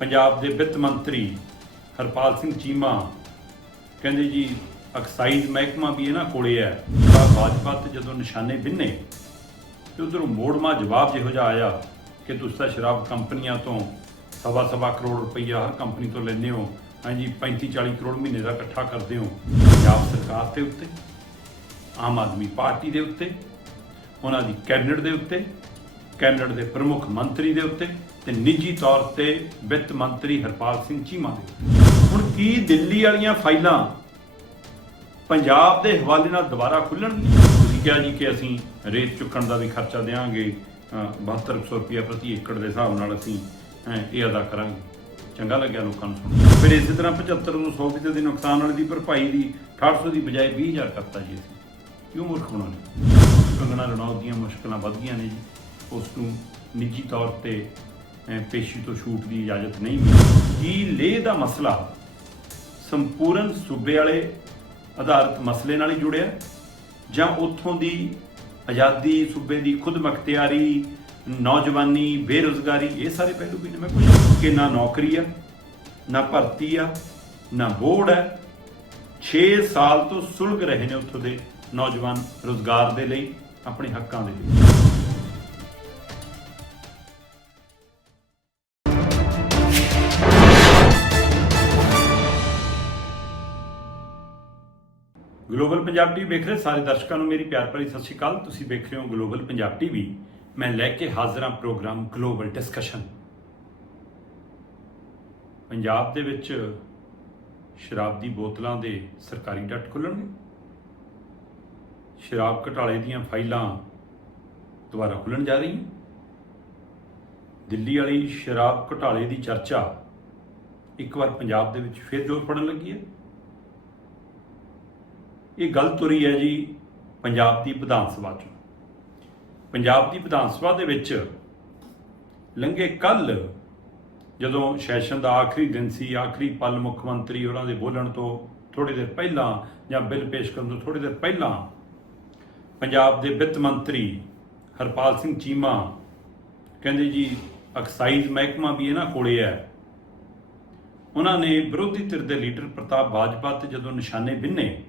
ਪੰਜਾਬ ਦੇ ਵਿੱਤ ਮੰਤਰੀ ਹਰਪਾਲ ਸਿੰਘ ਚੀਮਾ ਕਹਿੰਦੇ ਜੀ, ਐਕਸਾਈਜ਼ ਮਹਿਕਮਾ ਵੀ ਇਹਨਾਂ ਕੋਲੇ ਹੈ। ਤਾਂ ਭਾਜਪਾ ਤੇ ਜਦੋਂ ਨਿਸ਼ਾਨੇ ਬਿੰਨੇ ਤੇ ਉਧਰੋਂ ਮੋੜਮਾ ਜਵਾਬ ਜਿਹੋ ਜਿਹਾ ਆਇਆ ਕਿ ਤੁਸੀਂ ਤਾਂ ਸ਼ਰਾਬ ਕੰਪਨੀਆਂ ਤੋਂ ਸਵਾ ਸਵਾ ਕਰੋੜ ਰੁਪਈਆ ਹਰ ਕੰਪਨੀ ਤੋਂ ਲੈਂਦੇ ਹੋ ਹਾਂਜੀ 35 40 ਕਰੋੜ ਮਹੀਨੇ ਦਾ ਇਕੱਠਾ ਕਰਦੇ ਹੋ। ਪੰਜਾਬ ਸਰਕਾਰ ਦੇ ਉੱਤੇ, ਆਮ ਆਦਮੀ ਪਾਰਟੀ ਦੇ ਉੱਤੇ, ਉਹਨਾਂ ਦੀ ਕੈਬਨਿਟ ਦੇ ਉੱਤੇ, ਕੈਬਨਿਟ ਦੇ ਪ੍ਰਮੁੱਖ ਮੰਤਰੀ ਦੇ ਉੱਤੇ ਤੇ ਨਿੱਜੀ ਤੌਰ ਤੇ ਵਿੱਤ ਮੰਤਰੀ ਹਰਪਾਲ ਸਿੰਘ ਚੀਮਾ ਦੇ। ਹੁਣ ਕੀ ਦਿੱਲੀ ਵਾਲੀਆਂ ਫਾਈਲਾਂ ਪੰਜਾਬ ਦੇ ਹਵਾਲੇ ਨਾਲ ਦੁਬਾਰਾ ਖੁੱਲਣਗੀਆਂ ਤੁਸੀਂ ਕਿਹਾ ਜੀ ਕਿ ਅਸੀਂ ਰੇਤ ਚੁੱਕਣ ਦਾ ਵੀ ਖਰਚਾ ਦੇਵਾਂਗੇ ਅਹ 7200 ਰੁਪਇਆ ਪ੍ਰਤੀ ਏਕੜ ਦੇ ਹਿਸਾਬ ਨਾਲ ਅਸੀਂ ਇਹ ਅਦਾ ਕਰਾਂਗੇ। ਚੰਗਾ ਲੱਗਿਆ ਲੋਕਾਂ ਨੂੰ ਫਿਰ ਇਸੇ ਤਰ੍ਹਾਂ 75 ਨੂੰ 100 ਫੀਸਦ ਦੀ ਨੁਕਸਾਨ ਵਾਲੀ ਦੀ ਭਰਪਾਈ ਦੀ 6800 ਦੀ ਬਜਾਏ 20000 ਕਰਤਾ ਜੀ ਅਸੀਂ। ਕਿਉਂ ਮੂਰਖ ਬਣਾਉਣੇ ਕੰਗਣਾ ਰਣੌਤ ਦੀਆਂ ਮੁਸ਼ਕਲਾਂ ਵੱਧ ਗਈਆਂ ਨੇ ਜੀ। ਉਸ ਨੂੰ ਨਿੱਜੀ ਤੌਰ ਤੇ ਪੇਸ਼ੀ ਤੋਂ ਛੂਟ ਦੀ ਇਜਾਜ਼ਤ ਨਹੀਂ ਮਿਲੀ। ਕੀ ਲੇਹ ਦਾ ਮਸਲਾ ਸੰਪੂਰਨ ਸੂਬੇ ਵਾਲੇ ਆਧਾਰਿਤ ਮਸਲੇ ਨਾਲ ਹੀ ਜੁੜਿਆ? ਜਾਂ ਉੱਥੋਂ ਦੀ ਆਜ਼ਾਦੀ, ਸੂਬੇ ਦੀ ਖੁਦਮਖਤਿਆਰੀ ਨੌਜਵਾਨੀ, ਬੇਰੁਜ਼ਗਾਰੀ, ਇਹ ਸਾਰੇ ਪਹਿਲੂ ਵੀ ਨੇ। ਮੈਂ ਪੁੱਛਿਆ ਕਿ ਨਾ ਨੌਕਰੀ ਆ, ਨਾ ਭਰਤੀ ਆ, ਨਾ ਬੋਰਡ ਹੈ। 6 ਸਾਲ ਤੋਂ ਸੁਲਗ ਰਹੇ ਨੇ ਉੱਥੋਂ ਦੇ ਨੌਜਵਾਨ ਰੋਜ਼ਗਾਰ ਦੇ ਲਈ, ਆਪਣੇ ਹੱਕਾਂ ਦੇ ਲਈ। ਗਲੋਬਲ ਪੰਜਾਬ ਟੀਵੀ ਵੇਖ ਰਹੇ ਸਾਰੇ ਦਰਸ਼ਕਾਂ ਨੂੰ ਮੇਰੀ ਪਿਆਰ ਭਰੀ ਸਤਿ ਸ਼੍ਰੀ ਅਕਾਲ। ਤੁਸੀਂ ਵੇਖ ਰਹੇ ਹੋ ਗਲੋਬਲ ਪੰਜਾਬ ਟੀਵੀ। ਮੈਂ ਲੈ ਕੇ ਹਾਜ਼ਰ ਹਾਂ ਪ੍ਰੋਗਰਾਮ ਗਲੋਬਲ ਡਿਸਕਸ਼ਨ। ਪੰਜਾਬ ਦੇ ਵਿੱਚ ਸ਼ਰਾਬ ਦੀ ਬੋਤਲਾਂ ਦੇ ਸਰਕਾਰੀ ਡੱਟ ਖੁੱਲਣਗੇ। ਸ਼ਰਾਬ ਘਟਾਲੇ ਦੀਆਂ ਫਾਈਲਾਂ ਦੁਬਾਰਾ ਖੁੱਲਣ ਜਾ ਰਹੀਆਂ। ਦਿੱਲੀ ਵਾਲੀ ਸ਼ਰਾਬ ਘਟਾਲੇ ਦੀ ਚਰਚਾ ਇੱਕ ਵਾਰ ਪੰਜਾਬ ਦੇ ਵਿੱਚ ਫੇਰ ਜ਼ੋਰ ਫੜਨ ਲੱਗੀ ਹੈ। ਇਹ ਗੱਲ ਤੁਰੀ ਹੈ ਜੀ ਪੰਜਾਬ ਦੀ ਵਿਧਾਨ ਸਭਾ ਚੋਂ। ਪੰਜਾਬ ਦੀ ਵਿਧਾਨ ਸਭਾ ਦੇ ਵਿੱਚ ਲੰਘੇ ਕੱਲ ਜਦੋਂ ਸੈਸ਼ਨ ਦਾ ਆਖਰੀ ਦਿਨ ਸੀ, ਆਖਰੀ ਪਲ ਮੁੱਖ ਮੰਤਰੀ ਉਹਨਾਂ ਦੇ ਬੋਲਣ ਤੋਂ ਥੋੜੀ ਦੇਰ ਪਹਿਲਾਂ ਜਾਂ ਬਿੱਲ ਪੇਸ਼ ਕਰਨ ਤੋਂ ਥੋੜੀ ਦੇਰ ਪਹਿਲਾਂ ਪੰਜਾਬ ਦੇ ਵਿੱਤ ਮੰਤਰੀ ਹਰਪਾਲ ਸਿੰਘ ਚੀਮਾ ਕਹਿੰਦੇ ਜੀ, ਐਕਸਾਈਜ਼ ਮਹਿਕਮਾ ਵੀ ਇਹਨਾਂ ਕੋਲੇ ਹੈ। ਉਹਨਾਂ ਨੇ ਵਿਰੋਧੀ ਧਿਰ ਦੇ ਲੀਡਰ ਪ੍ਰਤਾਪ ਬਾਜਵਾ ਤੇ ਜਦੋਂ ਨਿਸ਼ਾਨੇ ਬਿੰਨੇ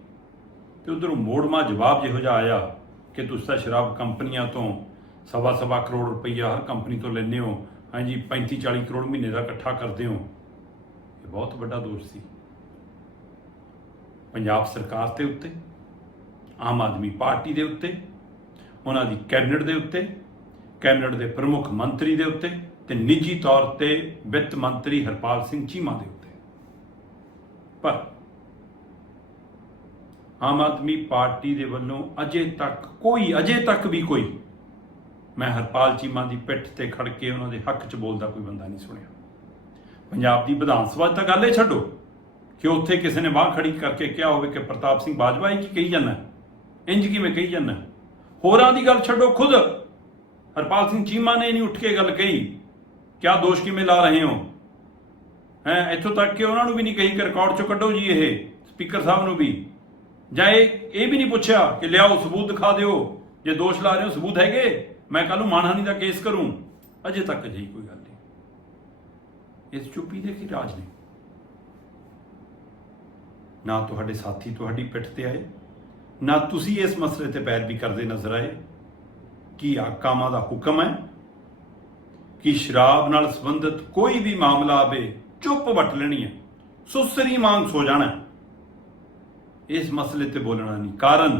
ਤੇ ਉਧਰੋਂ ਮੋੜਮਾ ਜਵਾਬ ਜਿਹੋ ਜਿਹਾ ਆਇਆ ਕਿ ਤੁਸੀਂ ਤਾਂ ਸ਼ਰਾਬ ਕੰਪਨੀਆਂ ਤੋਂ ਸਵਾ ਸਵਾ ਕਰੋੜ ਰੁਪਈਆ ਹਰ ਕੰਪਨੀ ਤੋਂ ਲੈਂਦੇ ਹੋ ਹਾਂਜੀ 35 40 ਕਰੋੜ ਮਹੀਨੇ ਦਾ ਇਕੱਠਾ ਕਰਦੇ ਹੋ। ਇਹ ਬਹੁਤ ਵੱਡਾ ਦੋਸ਼ ਸੀ। ਪੰਜਾਬ ਸਰਕਾਰ ਦੇ ਉੱਤੇ, ਆਮ ਆਦਮੀ ਪਾਰਟੀ ਦੇ ਉੱਤੇ, ਉਹਨਾਂ ਦੀ ਕੈਬਨਿਟ ਦੇ ਉੱਤੇ, ਕੈਬਨਿਟ ਦੇ ਪ੍ਰਮੁੱਖ ਮੰਤਰੀ ਦੇ ਉੱਤੇ ਤੇ ਨਿੱਜੀ ਤੌਰ ਤੇ ਵਿੱਤ ਮੰਤਰੀ ਹਰਪਾਲ ਸਿੰਘ ਚੀਮਾ ਦੇ ਉੱਤੇ। ਪਰ ਆਮ ਆਦਮੀ ਪਾਰਟੀ ਦੇ ਵੱਲੋਂ ਅਜੇ ਤੱਕ ਕੋਈ, ਅਜੇ ਤੱਕ ਵੀ ਕੋਈ ਮੈਂ ਹਰਪਾਲ ਚੀਮਾ ਦੀ ਪਿੱਠ ਤੇ ਖੜ ਕੇ ਉਹਨਾਂ ਦੇ ਹੱਕ 'ਚ ਬੋਲਦਾ ਕੋਈ ਬੰਦਾ ਨਹੀਂ ਸੁਣਿਆ। ਪੰਜਾਬ ਦੀ ਵਿਧਾਨ ਸਭਾ 'ਚ ਤਾਂ ਗੱਲ ਇਹ ਛੱਡੋ। ਕਿ ਉੱਥੇ ਕਿਸੇ ਨੇ ਬਾਹ ਖੜੀ ਕਰਕੇ ਕਿਹਾ ਹੋਵੇ ਕਿ ਪ੍ਰਤਾਪ ਸਿੰਘ ਬਾਜਵਾ ਹੀ ਕੀ ਕਹੀ ਜਾਂਦਾ? ਇੰਜ ਕਿਵੇਂ ਕਹੀ ਜਾਂਦਾ? ਹੋਰਾਂ ਦੀ ਗੱਲ ਛੱਡੋ ਖੁਦ। ਹਰਪਾਲ ਸਿੰਘ ਚੀਮਾ ਨੇ ਨਹੀਂ ਉੱਠ ਕੇ ਗੱਲ ਕਹੀ। ਕਿਆ ਦੋਸ਼ ਕਿਵੇਂ ਲਾ ਰਹੇ ਹੋ? ਹੈ, ਇੱਥੋਂ ਤੱਕ ਕਿ ਉਹਨਾਂ ਨੂੰ ਵੀ ਨਹੀਂ ਕਹੀ ਕਿ ਰਿਕਾਰਡ ਚੋਂ ਕੱਢੋ ਜੀ ਇਹ, ਸਪੀਕਰ ਸਾਹਿਬ ਨੂੰ ਵੀ। ਜਾਂ ਇਹ ਇਹ ਵੀ ਨਹੀਂ ਪੁੱਛਿਆ ਕਿ ਲਿਆਓ, ਸਬੂਤ ਦਿਖਾ ਦਿਓ। ਜੇ ਦੋਸ਼ ਲਾ ਰਹੇ ਹੋ, ਸਬੂਤ ਹੈਗੇ? ਮੈਂ ਕੱਲ ਨੂੰ ਮਾਨਹਾਨੀ ਦਾ ਕੇਸ ਕਰੂੰ। ਅਜੇ ਤੱਕ ਅਜਿਹੀ ਕੋਈ ਗੱਲ ਨਹੀਂ। ਇਸ ਚੁੱਪੀ ਦੇ ਕੀ ਰਾਜ ਨੇ? ਨਾ ਤੁਹਾਡੇ ਸਾਥੀ ਤੁਹਾਡੀ ਪਿੱਠ ਤੇ ਆਏ, ਨਾ ਤੁਸੀਂ ਇਸ ਮਸਲੇ ਤੇ ਪੈਰ ਵੀ ਕਰਦੇ ਨਜ਼ਰ ਆਏ। ਕੀ ਆਕਾਮਾਂ ਦਾ ਹੁਕਮ ਹੈ? ਕਿ ਸ਼ਰਾਬ ਨਾਲ ਸੰਬੰਧਿਤ ਕੋਈ ਵੀ ਮਾਮਲਾ ਆਵੇ, ਚੁੱਪ ਵੱਟ ਲੈਣੀ ਹੈ। ਸੁਸਰੀ ਮੰਗ ਸੋ ਜਾਣਾ ਇਸ ਮਸਲੇ ਤੇ ਬੋਲਣਾ ਨਹੀਂ। ਕਾਰਨ,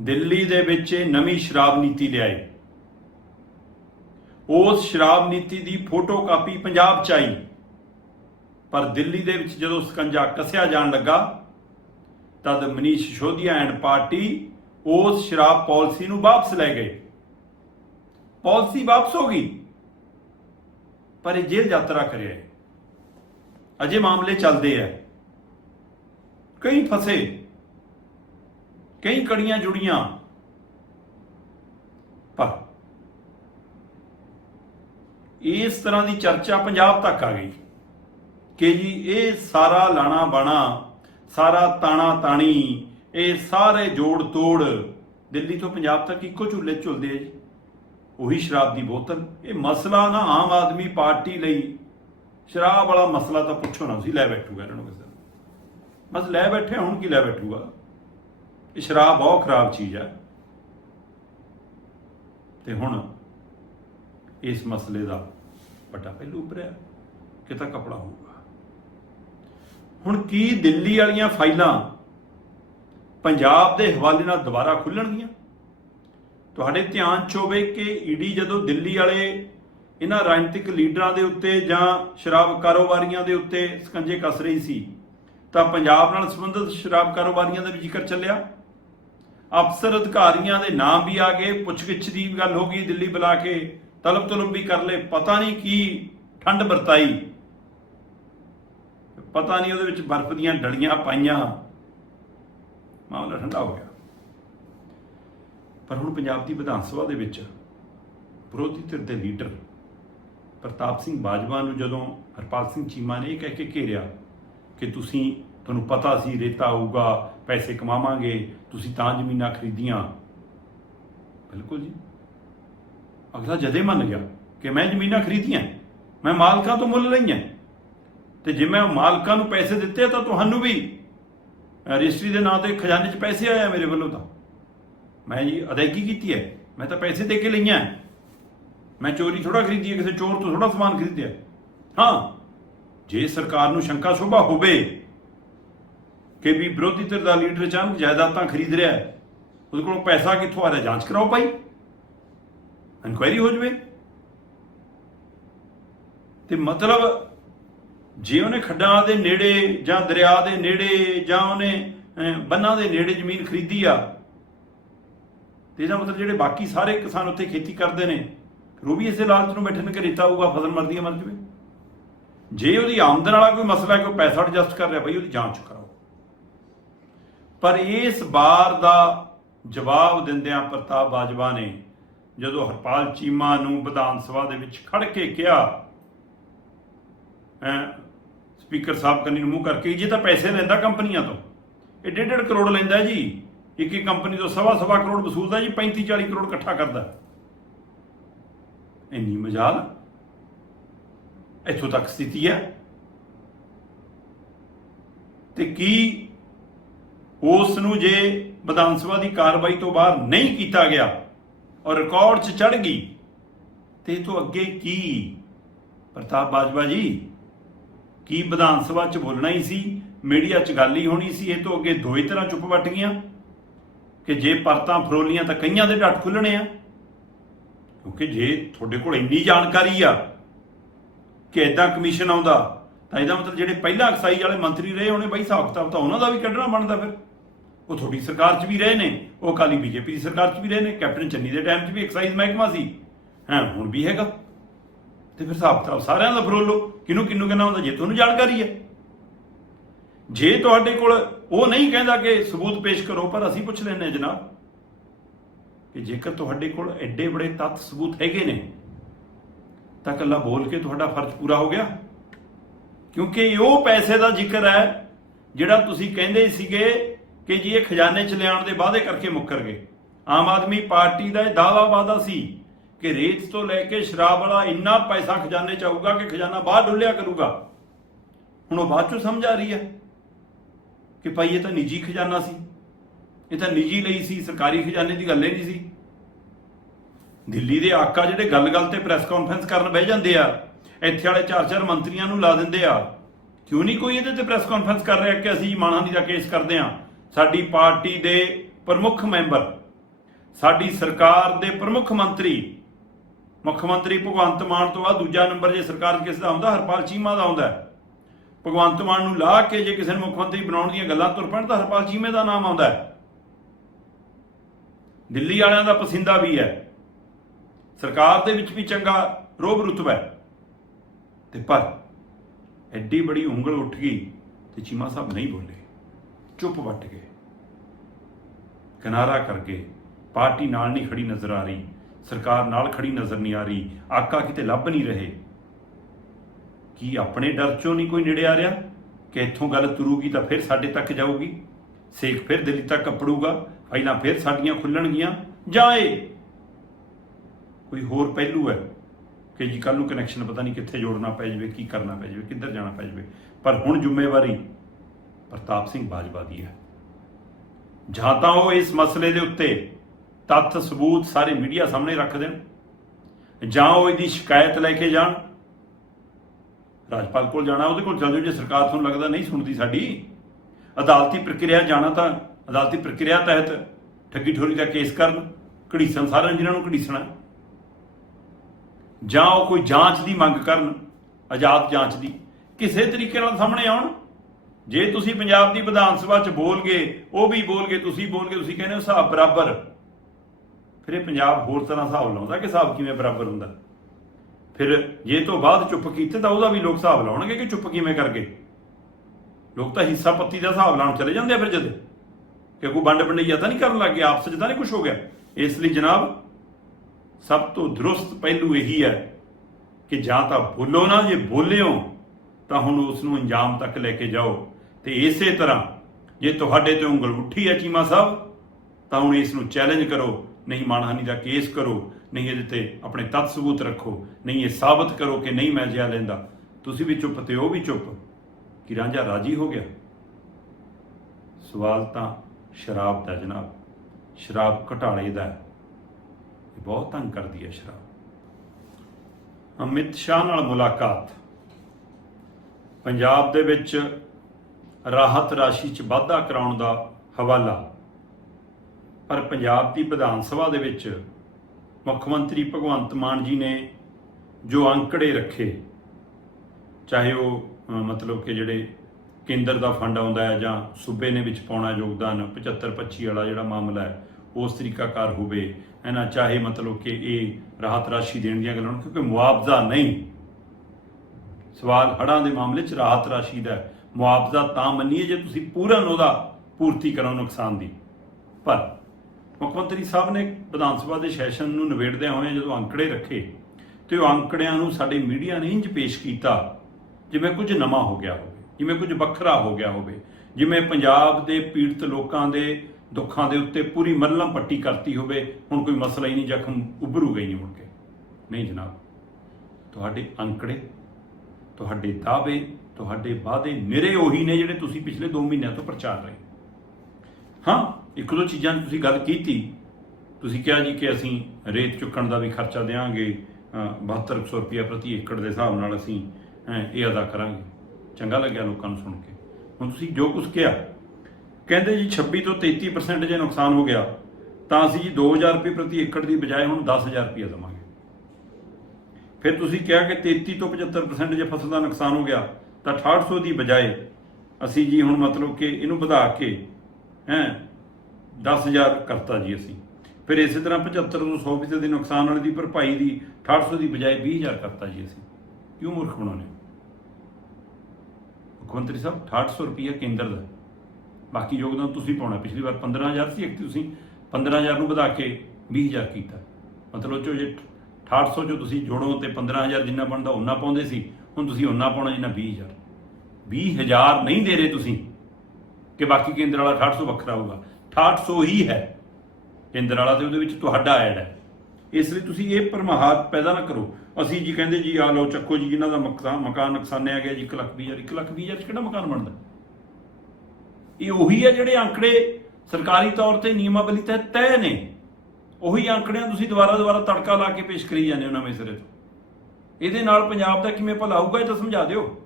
ਦਿੱਲੀ ਦੇ ਵਿੱਚ ਇਹ ਨਵੀਂ ਸ਼ਰਾਬ ਨੀਤੀ ਲਿਆਈ। ਉਸ ਸ਼ਰਾਬ ਨੀਤੀ ਦੀ ਫੋਟੋ ਕਾਪੀ ਪੰਜਾਬ ਚ ਆਈ। ਪਰ ਦਿੱਲੀ ਦੇ ਵਿੱਚ ਜਦੋਂ ਸਕੰਜਾ ਕੱਸਿਆ ਜਾਣ ਲੱਗਾ, ਤਦ ਮਨੀਸ਼ ਸ਼ੋਧੀਆ ਐਂਡ ਪਾਰਟੀ ਉਸ ਸ਼ਰਾਬ ਪਾਲਿਸੀ ਨੂੰ ਵਾਪਸ ਲੈ ਗਏ। ਪਾਲਿਸੀ ਵਾਪਸ ਹੋ ਗਈ, ਪਰ ਇਹ ਜੇਲ੍ਹ ਯਾਤਰਾ ਕਰਿਆ ਅਜੇ ਮਾਮਲੇ ਚੱਲਦੇ ਆ। ਕਈ ਫਸੇ, ਕਈ ਕੜੀਆਂ ਜੁੜੀਆਂ। ਪਰ ਇਸ ਤਰ੍ਹਾਂ ਦੀ ਚਰਚਾ ਪੰਜਾਬ ਤੱਕ ਆ ਗਈ ਕਿ ਜੀ ਇਹ ਸਾਰਾ ਲਾਣਾ ਬਾਣਾ, ਸਾਰਾ ਤਾਣਾ ਤਾਣੀ, ਇਹ ਸਾਰੇ ਜੋੜ ਤੋੜ ਦਿੱਲੀ ਤੋਂ ਪੰਜਾਬ ਤੱਕ ਇੱਕੋ ਝੂਲੇ ਝੁਲਦੇ ਆ ਜੀ। ਉਹੀ ਸ਼ਰਾਬ ਦੀ ਬੋਤਲ, ਇਹ ਮਸਲਾ ਨਾ ਆਮ ਆਦਮੀ ਪਾਰਟੀ ਲਈ, ਸ਼ਰਾਬ ਵਾਲਾ ਮਸਲਾ ਤਾਂ ਪੁੱਛੋ ਨਾ ਤੁਸੀਂ, ਲੈ ਬੈਠੂਗਾ ਇਹਨਾਂ ਨੂੰ ਕਿਸੇ ਬਸ ਲੈ ਬੈਠੇ ਹੁਣ ਕੀ ਲੈ ਬੈਠੂਗਾ? ਇਹ ਸ਼ਰਾਬ ਬਹੁਤ ਖਰਾਬ ਚੀਜ਼ ਹੈ। ਤੇ ਹੁਣ ਇਸ ਮਸਲੇ ਦਾ ਵੱਡਾ ਪਹਿਲੂ ਉੱਭਰਿਆ ਕਿਤਾ ਕਪੜਾ ਹੋਊਗਾ। ਹੁਣ ਕੀ ਦਿੱਲੀ ਵਾਲੀਆਂ ਫਾਈਲਾਂ ਪੰਜਾਬ ਦੇ ਹਵਾਲੇ ਨਾਲ ਦੁਬਾਰਾ ਖੁੱਲਣਗੀਆਂ? ਤੁਹਾਡੇ ਧਿਆਨ 'ਚ ਹੋਵੇ ਕਿ ਈਡੀ ਜਦੋਂ ਦਿੱਲੀ ਵਾਲੇ ਇਹਨਾਂ ਰਾਜਨੀਤਿਕ ਲੀਡਰਾਂ ਦੇ ਉੱਤੇ ਜਾਂ ਸ਼ਰਾਬ ਕਾਰੋਬਾਰੀਆਂ ਦੇ ਉੱਤੇ ਸਕੰਜੇ ਕੱਸ ਰਹੀ ਸੀ ਤਾਂ ਪੰਜਾਬ ਨਾਲ ਸੰਬੰਧਿਤ ਸ਼ਰਾਬ ਕਾਰੋਬਾਰੀਆਂ ਦਾ ਵੀ ਜ਼ਿਕਰ ਚੱਲਿਆ। ਅਫਸਰ ਅਧਿਕਾਰੀਆਂ ਦੇ ਨਾਮ ਵੀ ਆ ਗਏ। ਪੁੱਛਗਿੱਛ ਦੀ ਗੱਲ ਹੋ ਗਈ। ਦਿੱਲੀ ਬੁਲਾ ਕੇ ਤਲਬ ਤਲਬ ਵੀ ਕਰ ਲਏ। ਪਤਾ ਨਹੀਂ ਕੀ ਠੰਡ ਵਰਤਾਈ। ਪਤਾ ਨਹੀਂ ਉਹਦੇ ਵਿੱਚ ਬਰਫ਼ ਦੀਆਂ ਡਲੀਆਂ ਪਾਈਆਂ। ਮਾਮਲਾ ਠੰਡਾ ਹੋ ਗਿਆ। ਪਰ ਹੁਣ ਪੰਜਾਬ ਦੀ ਵਿਧਾਨ ਸਭਾ ਦੇ ਵਿੱਚ ਵਿਰੋਧੀ ਧਿਰ ਦੇ ਲੀਡਰ ਪ੍ਰਤਾਪ ਸਿੰਘ ਬਾਜਵਾ ਨੂੰ ਜਦੋਂ ਹਰਪਾਲ ਸਿੰਘ ਚੀਮਾ ਨੇ ਇਹ ਕਹਿ ਕੇ ਘੇਰਿਆ ਕਿ ਤੁਸੀਂ, ਤੁਹਾਨੂੰ ਪਤਾ ਸੀ ਰੇਤਾ ਆਊਗਾ ਪੈਸੇ ਕਮਾਵਾਂਗੇ, ਤੁਸੀਂ ਤਾਂ ਜ਼ਮੀਨਾਂ ਖਰੀਦੀਆਂ। ਬਿਲਕੁਲ ਜੀ। ਅਗਲਾ ਜਦੇ ਮੰਨ ਗਿਆ ਕਿ ਮੈਂ ਜ਼ਮੀਨਾਂ ਖਰੀਦੀਆਂ, ਮੈਂ ਮਾਲਕਾਂ ਤੋਂ ਮੁੱਲ ਲਈਆਂ, ਤੇ ਜੇ ਮੈਂ ਮਾਲਕਾਂ ਨੂੰ ਪੈਸੇ ਦਿੱਤੇ ਤਾਂ ਤੁਹਾਨੂੰ ਵੀ ਰਜਿਸਟਰੀ ਦੇ ਨਾਂ ਤੇ ਖਜ਼ਾਨੇ 'ਚ ਪੈਸੇ ਆਇਆ ਮੇਰੇ ਵੱਲੋਂ ਤਾਂ। ਮੈਂ ਜੀ ਅਦਾਇਗੀ ਕੀਤੀ ਹੈ, ਮੈਂ ਤਾਂ ਪੈਸੇ ਦੇ ਕੇ ਲਈਆਂ। ਮੈਂ ਚੋਰੀ ਥੋੜਾ ਖਰੀਦੀ ਹੈ, ਕਿਸੇ ਚੋਰ ਤੋਂ ਥੋੜਾ ਸਮਾਨ ਖਰੀਦਿਆ। ਹਾਂ ਜੇ ਸਰਕਾਰ ਨੂੰ ਸ਼ੰਕਾ ਸ਼ੋਭਾ ਹੋਵੇ ਕਿ ਵੀ ਵਿਰੋਧੀ ਧਿਰ ਦਾ ਲੀਡਰ ਅਚਾਨਕ ਜਾਇਦਾਦਾਂ ਖਰੀਦ ਰਿਹਾ ਹੈ, ਉਹਦੇ ਕੋਲੋਂ ਪੈਸਾ ਕਿੱਥੋਂ ਆ ਰਿਹਾ? ਜਾਂਚ ਕਰਾਓ ਭਾਈ। ਇਨਕੁਆਇਰੀ ਹੋ ਜਵੇ। ਤੇ ਮਤਲਬ ਜੇ ਉਹਨੇ ਖੱਡਾਂ ਦੇ ਨੇੜੇ ਜਾਂ ਦਰਿਆ ਦੇ ਨੇੜੇ ਜਾਂ ਉਹਨੇ ਬੰਨਾਂ ਦੇ ਨੇੜੇ ਜ਼ਮੀਨ ਖਰੀਦੀ ਆ, ਤੇ ਇਹਦਾ ਮਤਲਬ ਜਿਹੜੇ ਬਾਕੀ ਸਾਰੇ ਕਿਸਾਨ ਉੱਥੇ ਖੇਤੀ ਕਰਦੇ ਨੇ ਉਹ ਵੀ ਇਸੇ ਲਾਲਚ ਨੂੰ ਬੈਠੇ ਕੇ ਰੇਤਾ ਹੋਊਗਾ ਫਸਲ ਮਰਦੀ ਹੈ ਮਰ ਜਵੇ ਜੇ ਉਹਦੀ ਆਮਦਨ ਵਾਲਾ ਕੋਈ ਮਸਲਾ ਹੈ ਕੋਈ ਪੈਸਾ ਐਡਜਸਟ ਕਰ ਰਿਹਾ, ਬਈ ਉਹਦੀ ਜਾਂਚ ਕਰਾਓ ਪਰ ਇਸ ਵਾਰ ਦਾ ਜਵਾਬ ਦਿੰਦਿਆਂ ਪ੍ਰਤਾਪ ਬਾਜਵਾ ਨੇ ਜਦੋਂ ਹਰਪਾਲ ਚੀਮਾ ਨੂੰ ਵਿਧਾਨ ਸਭਾ ਦੇ ਵਿੱਚ ਖੜ ਕੇ ਕਿਹਾ ਸਪੀਕਰ ਸਾਹਿਬ ਕੰਨੀ ਨੂੰ ਮੂੰਹ ਕਰਕੇ, ਜੇ ਤਾਂ ਪੈਸੇ ਲੈਂਦਾ ਕੰਪਨੀਆਂ ਤੋਂ, ਇਹ ਡੇਢ ਡੇਢ ਕਰੋੜ ਲੈਂਦਾ ਜੀ ਇੱਕ ਇੱਕ ਕੰਪਨੀ ਤੋਂ ਸਵਾ ਸਵਾ ਕਰੋੜ ਵਸੂਲਦਾ ਜੀ 35 40 ਕਰੋੜ ਇਕੱਠਾ ਕਰਦਾ। ਇੰਨੀ ਮਜਾਲ ਇੱਥੋਂ ਤੱਕ ਸਥਿਤੀ ਹੈ। ਤੇ ਕੀ ਉਸ ਨੂੰ ਜੇ ਵਿਧਾਨ ਸਭਾ ਦੀ ਕਾਰਵਾਈ ਤੋਂ ਬਾਹਰ ਨਹੀਂ ਕੀਤਾ ਗਿਆ ਔਰ ਰਿਕਾਰਡ 'ਚ ਚੜ ਗਈ, ਤੇ ਇਹ ਤੋਂ ਅੱਗੇ ਕੀ? ਪ੍ਰਤਾਪ ਬਾਜਵਾ ਜੀ, ਕੀ ਵਿਧਾਨ ਸਭਾ 'ਚ ਬੋਲਣਾ ਹੀ ਸੀ, ਮੀਡੀਆ 'ਚ ਗੱਲ ਹੀ ਹੋਣੀ ਸੀ, ਇਹ ਤੋਂ ਅੱਗੇ ਦੋ ਹੀ ਤਰ੍ਹਾਂ ਚੁੱਪ ਵੱਟ ਗਈਆਂ। ਕਿ ਜੇ ਪਰਤਾਂ ਫਰੋਲੀਆਂ ਤਾਂ ਕਈਆਂ ਦੇ ਡੱਟ ਖੁੱਲਣੇ ਆ। ਕਿਉਂਕਿ ਜੇ ਤੁਹਾਡੇ ਕੋਲ ਇੰਨੀ ਜਾਣਕਾਰੀ ਆ ਕਿ ਇਦਾਂ ਕਮਿਸ਼ਨ ਆਉਂਦਾ, ਤਾਂ ਇਹਦਾ ਮਤਲਬ ਜਿਹੜੇ ਪਹਿਲਾਂ ਐਕਸਾਈਜ਼ ਵਾਲੇ ਮੰਤਰੀ ਰਹੇ ਹੋਣੇ, ਬਾਈ ਹਿਸਾਬ ਕਿਤਾਬ ਤਾਂ ਉਹਨਾਂ ਦਾ ਵੀ ਕੱਢਣਾ ਬਣਦਾ ਫਿਰ। ਉਹ ਤੁਹਾਡੀ ਸਰਕਾਰ 'ਚ ਵੀ ਰਹੇ ਨੇ, ਉਹ ਅਕਾਲੀ ਬੀਜੇਪੀ ਦੀ ਸਰਕਾਰ 'ਚ ਵੀ ਰਹੇ ਨੇ, ਕੈਪਟਨ ਚੰਨੀ ਦੇ ਟਾਈਮ 'ਚ ਵੀ ਐਕਸਾਈਜ਼ ਮਹਿਕਮਾ ਸੀ। ਹਾਂ, ਹੁਣ ਵੀ ਹੈਗਾ। ਤੇ ਫਿਰ ਹਿਸਾਬ ਕਿਤਾਬ ਸਾਰਿਆਂ ਦਾ ਫਰੋਲੋ ਕਿਹਨੂੰ ਕਿਹਨੂੰ ਕਹਿਣਾ ਹੁੰਦਾ, ਜੇ ਤੁਹਾਨੂੰ ਜਾਣਕਾਰੀ ਹੈ। ਜੇ ਤੁਹਾਡੇ ਕੋਲ ਉਹ ਨਹੀਂ ਕਹਿੰਦਾ ਕਿ ਸਬੂਤ ਪੇਸ਼ ਕਰੋ, ਪਰ ਅਸੀਂ ਪੁੱਛ ਲੈਂਦੇ ਹਾਂ ਜਨਾਬ, ਕਿ ਜੇਕਰ ਤੁਹਾਡੇ ਕੋਲ ਐਡੇ ਬੜੇ ਤੱਥ ਸਬੂਤ ਹੈਗੇ ਨੇ ਤਾਂ ਕੱਲਾ ਬੋਲ ਕੇ ਤੁਹਾਡਾ ਫਰਜ਼ ਪੂਰਾ ਹੋ ਗਿਆ? ਕਿਉਂਕਿ ਇਹ ਉਹ ਪੈਸੇ ਦਾ ਜ਼ਿਕਰ ਹੈ ਜਿਹੜਾ ਤੁਸੀਂ ਕਹਿੰਦੇ ਸੀਗੇ ਕਿ ਜੀ ਇਹ ਖਜ਼ਾਨੇ 'ਚ ਲਿਆਉਣ ਦੇ ਵਾਅਦੇ ਕਰਕੇ ਮੁੱਕਰ ਗਏ। ਆਮ ਆਦਮੀ ਪਾਰਟੀ ਦਾ ਇਹ ਦਾਅਵਾ ਵਾਦਾ ਸੀ ਕਿ ਰੇਤ ਤੋਂ ਲੈ ਕੇ ਸ਼ਰਾਬ ਵਾਲਾ ਇੰਨਾ ਪੈਸਾ ਖਜ਼ਾਨੇ 'ਚ ਆਊਗਾ ਕਿ ਖਜ਼ਾਨਾ ਬਾਹਰ ਡੁੱਲਿਆ ਕਰੂਗਾ। ਹੁਣ ਉਹ ਬਾਅਦ 'ਚੋਂ ਸਮਝ ਆ ਰਹੀ ਹੈ ਕਿ ਭਾਈ ਇਹ ਤਾਂ ਨਿੱਜੀ ਖਜ਼ਾਨਾ ਸੀ। ਇਹ ਤਾਂ ਨਿੱਜੀ ਲਈ ਸੀ, ਸਰਕਾਰੀ ਖਜ਼ਾਨੇ ਦੀ ਗੱਲ ਹੀ ਨਹੀਂ ਸੀ। ਦਿੱਲੀ ਦੇ ਆਕਾ ਜਿਹੜੇ ਗੱਲ-ਗੱਲ ਤੇ ਪ੍ਰੈਸ ਕਾਨਫਰੰਸ ਕਰਨ ਬਹਿ ਜਾਂਦੇ ਆ, ਇੱਥੇ ਵਾਲੇ ਚਾਰ ਚਾਰ ਮੰਤਰੀਆਂ ਨੂੰ ਲਾ ਦਿੰਦੇ ਆ। ਕਿਉਂ ਨਹੀਂ ਕੋਈ ਇਹਦੇ ਤੇ ਪ੍ਰੈਸ ਕਾਨਫਰੰਸ ਕਰ ਰਿਹਾ ਕਿ ਅਸੀਂ ਮਾਨਹਾਨੀ ਦਾ ਕੇਸ ਕਰਦੇ ਆ? ਸਾਡੀ ਪਾਰਟੀ ਦੇ ਪ੍ਰਮੁੱਖ ਮੈਂਬਰ, ਸਾਡੀ ਸਰਕਾਰ ਦੇ ਪ੍ਰਮੁੱਖ ਮੰਤਰੀ ਮੁੱਖ ਮੰਤਰੀ ਭਗਵੰਤ ਮਾਨ ਤੋਂ ਬਾਅਦ ਦੂਜਾ ਨੰਬਰ ਜੇ ਸਰਕਾਰ 'ਚ ਕਿਸ ਦਾ ਆਉਂਦਾ ਹਰਪਾਲ ਚੀਮਾ ਦਾ ਆਉਂਦਾ ਭਗਵੰਤ ਮਾਨ ਨੂੰ ਲਾ ਕੇ ਜੇ ਕਿਸੇ ਨੂੰ ਮੁੱਖ ਮੰਤਰੀ ਬਣਾਉਣ ਦੀਆਂ ਗੱਲਾਂ ਤੁਰ ਪੈਣ ਤਾਂ ਹਰਪਾਲ ਚੀਮੇ ਦਾ ਨਾਮ ਆਉਂਦਾ ਦਿੱਲੀ ਵਾਲਿਆਂ ਦਾ ਪਸੰਦਾ ਵੀ ਹੈ। ਸਰਕਾਰ ਦੇ ਵਿੱਚ ਵੀ ਚੰਗਾ ਰੋਬ ਰੁਤਬਾ ਹੈ। ਤੇ ਪਰ ਐਡੀ ਬੜੀ ਉਂਗਲ ਉੱਠ ਗਈ ਤੇ ਚੀਮਾ ਸਾਹਿਬ ਨਹੀਂ ਬੋਲੇ। ਚੁੱਪ ਵੱਟ ਗਏ। ਕਿਨਾਰਾ ਕਰਕੇ ਪਾਰਟੀ ਨਾਲ ਨਹੀਂ ਖੜੀ ਨਜ਼ਰ ਆ ਰਹੀ। ਸਰਕਾਰ ਨਾਲ ਖੜੀ ਨਜ਼ਰ ਨਹੀਂ ਆ ਰਹੀ। ਆਕਾ ਕਿਤੇ ਲੱਭ ਨਹੀਂ ਰਹੇ। ਕੀ ਆਪਣੇ ਡਰ ਚੋਂ ਨਹੀਂ ਕੋਈ ਨੇੜੇ ਆ ਰਿਹਾ? ਕਿ ਇੱਥੋਂ ਗੱਲ ਤੁਰੂਗੀ ਤਾਂ ਫਿਰ ਸਾਡੇ ਤੱਕ ਜਾਊਗੀ। ਸੇਖ ਫਿਰ ਦਿੱਲੀ ਤੱਕ ਕੱਪੜੂਗਾ ਪਹਿਲਾਂ ਫਿਰ ਸਾਡੀਆਂ ਖੁੱਲਣਗੀਆਂ। ਜਾਂ ਇਹ ਕੋਈ ਹੋਰ ਪਹਿਲੂ ਹੈ ਕਿ ਜੀ ਕੱਲ ਨੂੰ ਕਨੈਕਸ਼ਨ ਪਤਾ ਨਹੀਂ ਕਿੱਥੇ ਜੋੜਨਾ ਪੈ ਜਾਵੇ, ਕੀ ਕਰਨਾ ਪੈ ਜਾਵੇ, ਕਿੱਧਰ ਜਾਣਾ ਪੈ ਜਾਵੇ। ਪਰ ਹੁਣ ਜ਼ਿੰਮੇਵਾਰੀ ਪ੍ਰਤਾਪ ਸਿੰਘ ਬਾਜਵਾ ਦੀ ਹੈ। ਜਾਂ ਤਾਂ ਉਹ ਇਸ ਮਸਲੇ ਦੇ ਉੱਤੇ ਤੱਥ ਸਬੂਤ ਸਾਰੇ ਮੀਡੀਆ ਸਾਹਮਣੇ ਰੱਖ ਦੇਣ, ਜਾਂ ਉਹ ਇਹਦੀ ਸ਼ਿਕਾਇਤ ਲੈ ਕੇ ਜਾਣ। ਰਾਜਪਾਲ ਕੋਲ ਜਾਣਾ, ਉਹਦੇ ਕੋਲ ਚੱਲ ਜਾਓ, ਜੇ ਸਰਕਾਰ ਤੁਹਾਨੂੰ ਲੱਗਦਾ ਨਹੀਂ ਸੁਣਦੀ ਸਾਡੀ। ਅਦਾਲਤੀ ਪ੍ਰਕਿਰਿਆ ਜਾਣਾ ਤਾਂ, ਅਦਾਲਤੀ ਪ੍ਰਕਿਰਿਆ ਤਹਿਤ ਠੱਗੀ ਠੋਰੀ ਦਾ ਕੇਸ ਕਰਨ, ਘੜੀਸਣ ਸਾਰਿਆਂ ਜਿਨ੍ਹਾਂ ਨੂੰ ਘੜੀਸਣਾ ਜਾਂ ਉਹ ਕੋਈ ਜਾਂਚ ਦੀ ਮੰਗ ਕਰਨ, ਆਜ਼ਾਦ ਜਾਂਚ ਦੀ, ਕਿਸੇ ਤਰੀਕੇ ਨਾਲ ਸਾਹਮਣੇ ਆਉਣ। ਜੇ ਤੁਸੀਂ ਪੰਜਾਬ ਦੀ ਵਿਧਾਨ ਸਭਾ 'ਚ ਬੋਲ ਗਏ ਉਹ ਵੀ ਬੋਲ ਗਏ ਤੁਸੀਂ ਬੋਲ ਗਏ ਤੁਸੀਂ ਕਹਿੰਦੇ ਹੋ ਹਿਸਾਬ ਬਰਾਬਰ। ਫਿਰ ਇਹ ਪੰਜਾਬ ਹੋਰ ਤਰ੍ਹਾਂ ਹਿਸਾਬ ਲਾਉਂਦਾ ਕਿ ਹਿਸਾਬ ਕਿਵੇਂ ਬਰਾਬਰ ਹੁੰਦਾ? ਫਿਰ ਜੇ ਤੋਂ ਬਾਅਦ ਚੁੱਪ ਕੀਤੇ ਤਾਂ ਉਹਦਾ ਵੀ ਲੋਕ ਹਿਸਾਬ ਲਾਉਣਗੇ ਕਿ ਚੁੱਪ ਕਿਵੇਂ ਕਰ ਗਏ? ਲੋਕ ਤਾਂ ਹਿੱਸਾ ਪੱਤੀ ਦਾ ਹਿਸਾਬ ਲਾਉਣ ਚਲੇ ਜਾਂਦੇ ਆ ਫਿਰ ਜਦ। ਕਿ ਕੋਈ ਵੰਡ ਵੰਡਈਆ ਤਾਂ ਨਹੀਂ ਕਰਨ ਲੱਗ ਗਿਆ ਆਪਸ 'ਚ ਤਾਂ ਨਹੀਂ ਕੁਝ ਹੋ ਗਿਆ। ਇਸ ਲਈ ਜਨਾਬ ਸਭ ਤੋਂ ਦਰੁਸਤ ਪਹਿਲੂ ਇਹੀ ਹੈ ਕਿ ਜਾਂ ਤਾਂ ਬੋਲੋ ਨਾ, ਜੇ ਬੋਲਿਓ, ਤਾਂ ਹੁਣ ਉਸ ਨੂੰ ਅੰਜਾਮ ਤੱਕ ਲੈ ਕੇ ਜਾਓ। ਤੇ ਇਸੇ ਤਰ੍ਹਾਂ ਜੇ ਤੁਹਾਡੇ ਤੇ ਉਂਗਲ ਉੱਠੀ ਹੈ ਚੀਮਾ ਸਾਹਿਬ, ਤਾਂ ਹੁਣ ਇਸ ਨੂੰ ਚੈਲੰਜ ਕਰੋ। ਨਹੀਂ ਮਾਨਹਾਨੀ ਦਾ ਕੇਸ ਕਰੋ, ਨਹੀਂ ਇਹਦੇ ਤੇ ਆਪਣੇ ਤੱਤ ਸਬੂਤ ਰੱਖੋ, ਨਹੀਂ ਇਹ ਸਾਬਤ ਕਰੋ ਕਿ ਨਹੀਂ ਮੈਂ ਜਿਆ ਲੈਂਦਾ। ਤੁਸੀਂ ਵੀ ਚੁੱਪ ਤੇ ਉਹ ਵੀ ਚੁੱਪ ਕਿ ਰਾਂਝਾ ਰਾਜੀ ਹੋ ਗਿਆ? ਸਵਾਲ ਤਾਂ ਸ਼ਰਾਬ ਦਾ ਜਨਾਬ। ਸ਼ਰਾਬ ਘਟਾਲੇ ਦਾ ਬਹੁਤ ਤੰਗ ਕਰਦੀ ਹੈ ਸ਼ਰਾਬ। ਅਮਿਤ ਸ਼ਾਹ ਨਾਲ ਮੁਲਾਕਾਤ। ਪੰਜਾਬ ਦੇ ਵਿੱਚ ਰਾਹਤ ਰਾਸ਼ੀ 'ਚ ਵਾਧਾ ਕਰਾਉਣ ਦਾ ਹਵਾਲਾ। ਪਰ ਪੰਜਾਬ ਦੀ ਵਿਧਾਨ ਸਭਾ ਦੇ ਵਿੱਚ ਮੁੱਖ ਮੰਤਰੀ ਭਗਵੰਤ ਮਾਨ ਜੀ ਨੇ ਜੋ ਅੰਕੜੇ ਰੱਖੇ, ਚਾਹੇ ਉਹ ਮਤਲਬ ਕਿ ਜਿਹੜੇ ਕੇਂਦਰ ਦਾ ਫੰਡ ਆਉਂਦਾ ਹੈ ਜਾਂ ਸੂਬੇ ਨੇ ਵਿੱਚ ਪਾਉਣਾ ਯੋਗਦਾਨ 75 25 ਵਾਲਾ ਜਿਹੜਾ ਮਾਮਲਾ ਹੈ ਉਸ ਤਰੀਕਾਕਾਰ ਹੋਵੇ ਹੈ ਚਾਹੇ ਮਤਲਬ ਕਿ ਇਹ ਰਾਹਤ ਰਾਸ਼ੀ ਦੇਣ ਦੀਆਂ ਗੱਲਾਂ ਹੋਣ, ਕਿਉਂਕਿ ਮੁਆਵਜ਼ਾ ਨਹੀਂ। ਸਵਾਲ ਹੜਾਂ ਦੇ ਮਾਮਲੇ 'ਚ ਰਾਹਤ ਰਾਸ਼ੀ ਦਾ ਮੁਆਵਜ਼ਾ ਤਾਂ ਮੰਨੀਏ ਜੇ ਤੁਸੀਂ ਪੂਰਨ ਉਹਦਾ ਪੂਰਤੀ ਕਰੋ ਨੁਕਸਾਨ ਦੀ। ਪਰ ਮੁੱਖ ਮੰਤਰੀ ਸਾਹਿਬ ਨੇ ਵਿਧਾਨ ਸਭਾ ਦੇ ਸੈਸ਼ਨ ਨੂੰ ਨਿਬੇੜਦਿਆਂ ਹੋਏ ਜਦੋਂ ਅੰਕੜੇ ਰੱਖੇ ਤੇ ਉਹ ਅੰਕੜਿਆਂ ਨੂੰ ਸਾਡੇ ਮੀਡੀਆ ਨੇ ਇੰਜ ਪੇਸ਼ ਕੀਤਾ ਜਿਵੇਂ ਕੁਝ ਨਵਾਂ ਹੋ ਗਿਆ ਹੋਵੇ ਜਿਵੇਂ ਕੁਝ ਵੱਖਰਾ ਹੋ ਗਿਆ ਹੋਵੇ ਜਿਵੇਂ ਪੰਜਾਬ ਦੇ ਪੀੜਤ ਲੋਕਾਂ ਦੇ ਦੁੱਖਾਂ ਦੇ ਉੱਤੇ ਪੂਰੀ ਮੱਲਮ ਪੱਟੀ ਕਰਤੀ ਹੋਵੇ, ਹੁਣ ਕੋਈ ਮਸਲਾ ਹੀ ਨਹੀਂ, ਜ਼ਖਮ ਉੱਭਰੂਗਾ ਹੀ ਨਹੀਂ ਮੁੜ ਕੇ। ਨਹੀਂ ਜਨਾਬ, ਤੁਹਾਡੇ ਅੰਕੜੇ, ਤੁਹਾਡੇ ਦਾਅਵੇ, ਤੁਹਾਡੇ ਵਾਅਦੇ ਨਿਰੇ ਉਹੀ ਨੇ ਜਿਹੜੇ ਤੁਸੀਂ ਪਿਛਲੇ 2 ਮਹੀਨਿਆਂ ਤੋਂ ਪ੍ਰਚਾਰ ਰਹੇ। ਹਾਂ, ਇੱਕ ਦੋ ਚੀਜ਼ਾਂ ਦੀ ਤੁਸੀਂ ਗੱਲ ਕੀਤੀ। ਤੁਸੀਂ ਕਿਹਾ ਜੀ ਕਿ ਅਸੀਂ ਰੇਤ ਚੁੱਕਣ ਦਾ ਵੀ ਖਰਚਾ ਦੇਵਾਂਗੇ 7200 ਰੁਪਇਆ ਪ੍ਰਤੀ ਏਕੜ ਦੇ ਹਿਸਾਬ ਨਾਲ ਅਸੀਂ ਇਹ ਅਦਾ ਕਰਾਂਗੇ। ਚੰਗਾ ਲੱਗਿਆ ਲੋਕਾਂ ਨੂੰ ਸੁਣ ਕੇ। ਹੁਣ ਤੁਸੀਂ ਜੋ ਕੁਝ ਕਿਹਾ ਕਹਿੰਦੇ ਜੀ 26 ਤੋਂ 33% ਜੇ ਨੁਕਸਾਨ ਹੋ ਗਿਆ, ਤਾਂ ਅਸੀਂ ਜੀ 2000 ਰੁਪਏ ਪ੍ਰਤੀ ਏਕੜ ਦੀ ਬਜਾਏ ਹੁਣ 10000 ਰੁਪਏ ਦੇਵਾਂਗੇ। ਫਿਰ ਤੁਸੀਂ ਕਿਹਾ ਕਿ 33 ਤੋਂ 75% ਜੇ ਫਸਲ ਦਾ ਨੁਕਸਾਨ ਹੋ ਗਿਆ, ਤਾਂ 6800 ਦੀ ਬਜਾਏ ਅਸੀਂ ਜੀ ਹੁਣ ਮਤਲਬ ਕਿ ਇਹਨੂੰ ਵਧਾ ਕੇ, ਹੈ 10000 ਕਰਤਾ ਜੀ ਅਸੀਂ। ਫਿਰ ਇਸੇ ਤਰ੍ਹਾਂ 75 ਤੋਂ 100% ਦੇ ਨੁਕਸਾਨ ਵਾਲੇ ਦੀ ਭਰਪਾਈ ਦੀ 6800 ਦੀ ਬਜਾਏ 20000 ਕਰਤਾ ਜੀ ਅਸੀਂ। ਕਿਉਂ ਮੂਰਖ ਬਣਾਉਣੇ ਮੁੱਖ ਮੰਤਰੀ ਸਾਹਿਬ 6800 ਰੁਪਏ ਕੇਂਦਰ ਦਾ। ਬਾਕੀ ਯੋਗਦਾਨ ਤੁਸੀਂ ਪਾਉਣਾ। ਪਿਛਲੀ ਵਾਰ 15000 ਸੀ, ਇੱਕ ਤੁਸੀਂ 15000 ਨੂੰ ਵਧਾ ਕੇ 20000 ਕੀਤਾ। ਮਤਲਬ ਜੋ ਜੇ 6800 ਜੋ ਤੁਸੀਂ ਜੋੜੋ ਤੇ 15000 ਜਿੰਨਾ ਬਣਦਾ ਉਹਨਾਂ ਪਾਉਂਦੇ ਸੀ, ਹੁਣ ਤੁਸੀਂ ਉਹਨਾਂ ਪਾਉਣਾ ਜਿੰਨਾ 20000 20000 ਨਹੀਂ ਦੇ ਰਹੇ ਤੁਸੀਂ, ਕਿ ਬਾਕੀ ਕੇਂਦਰ ਵਾਲਾ 6800 ਵੱਖਰਾ ਹੋਊਗਾ। 6800 ਹੀ ਹੈ ਕੇਂਦਰ ਵਾਲਾ ਤੇ ਉਹਦੇ ਵਿੱਚ ਤੁਹਾਡਾ ਐਡ ਹੈ। ਇਸ ਲਈ ਤੁਸੀਂ ਇਹ ਪਰਮਾਹਾਤ ਪੈਦਾ ਨਾ ਕਰੋ। ਅਸੀਂ ਜੀ ਕਹਿੰਦੇ ਜੀ ਆ ਲਓ, ਚੱਕੋ ਜੀ, ਇਹਨਾਂ ਦਾ ਮਕਾਨ ਮਕਾਨ ਨੁਕਸਾਨਿਆ ਗਿਆ ਜੀ 1 ਲੱਖ ਵੀਹ ਹਜ਼ਾਰ 1 ਲੱਖ ਵੀਹ ਹਜ਼ਾਰ 'ਚ ਕਿਹੜਾ ਮਕਾਨ ਬਣਦਾ? ਇਹ ਉਹੀ ਹੈ ਜਿਹੜੇ ਅੰਕੜੇ ਸਰਕਾਰੀ ਤੌਰ ਤੇ ਨਿਯਮਾਵਲੀ ਤਹਿਤ ਤੈਅ ਨੇ। ਉਹੀ ਅੰਕੜਿਆਂ ਤੁਸੀਂ ਦੁਬਾਰਾ ਦੁਬਾਰਾ ਤੜਕਾ ਲਾ ਕੇ ਪੇਸ਼ ਕਰੀ ਜਾਂਦੇ ਹੋ ਨਵੇਂ ਸਿਰੇ ਤੋਂ। ਇਹਦੇ ਨਾਲ ਪੰਜਾਬ ਦਾ ਕਿਵੇਂ ਭਲਾ ਹੋਊਗਾ ਇਹ ਤਾਂ ਸਮਝਾ ਦਿਓ।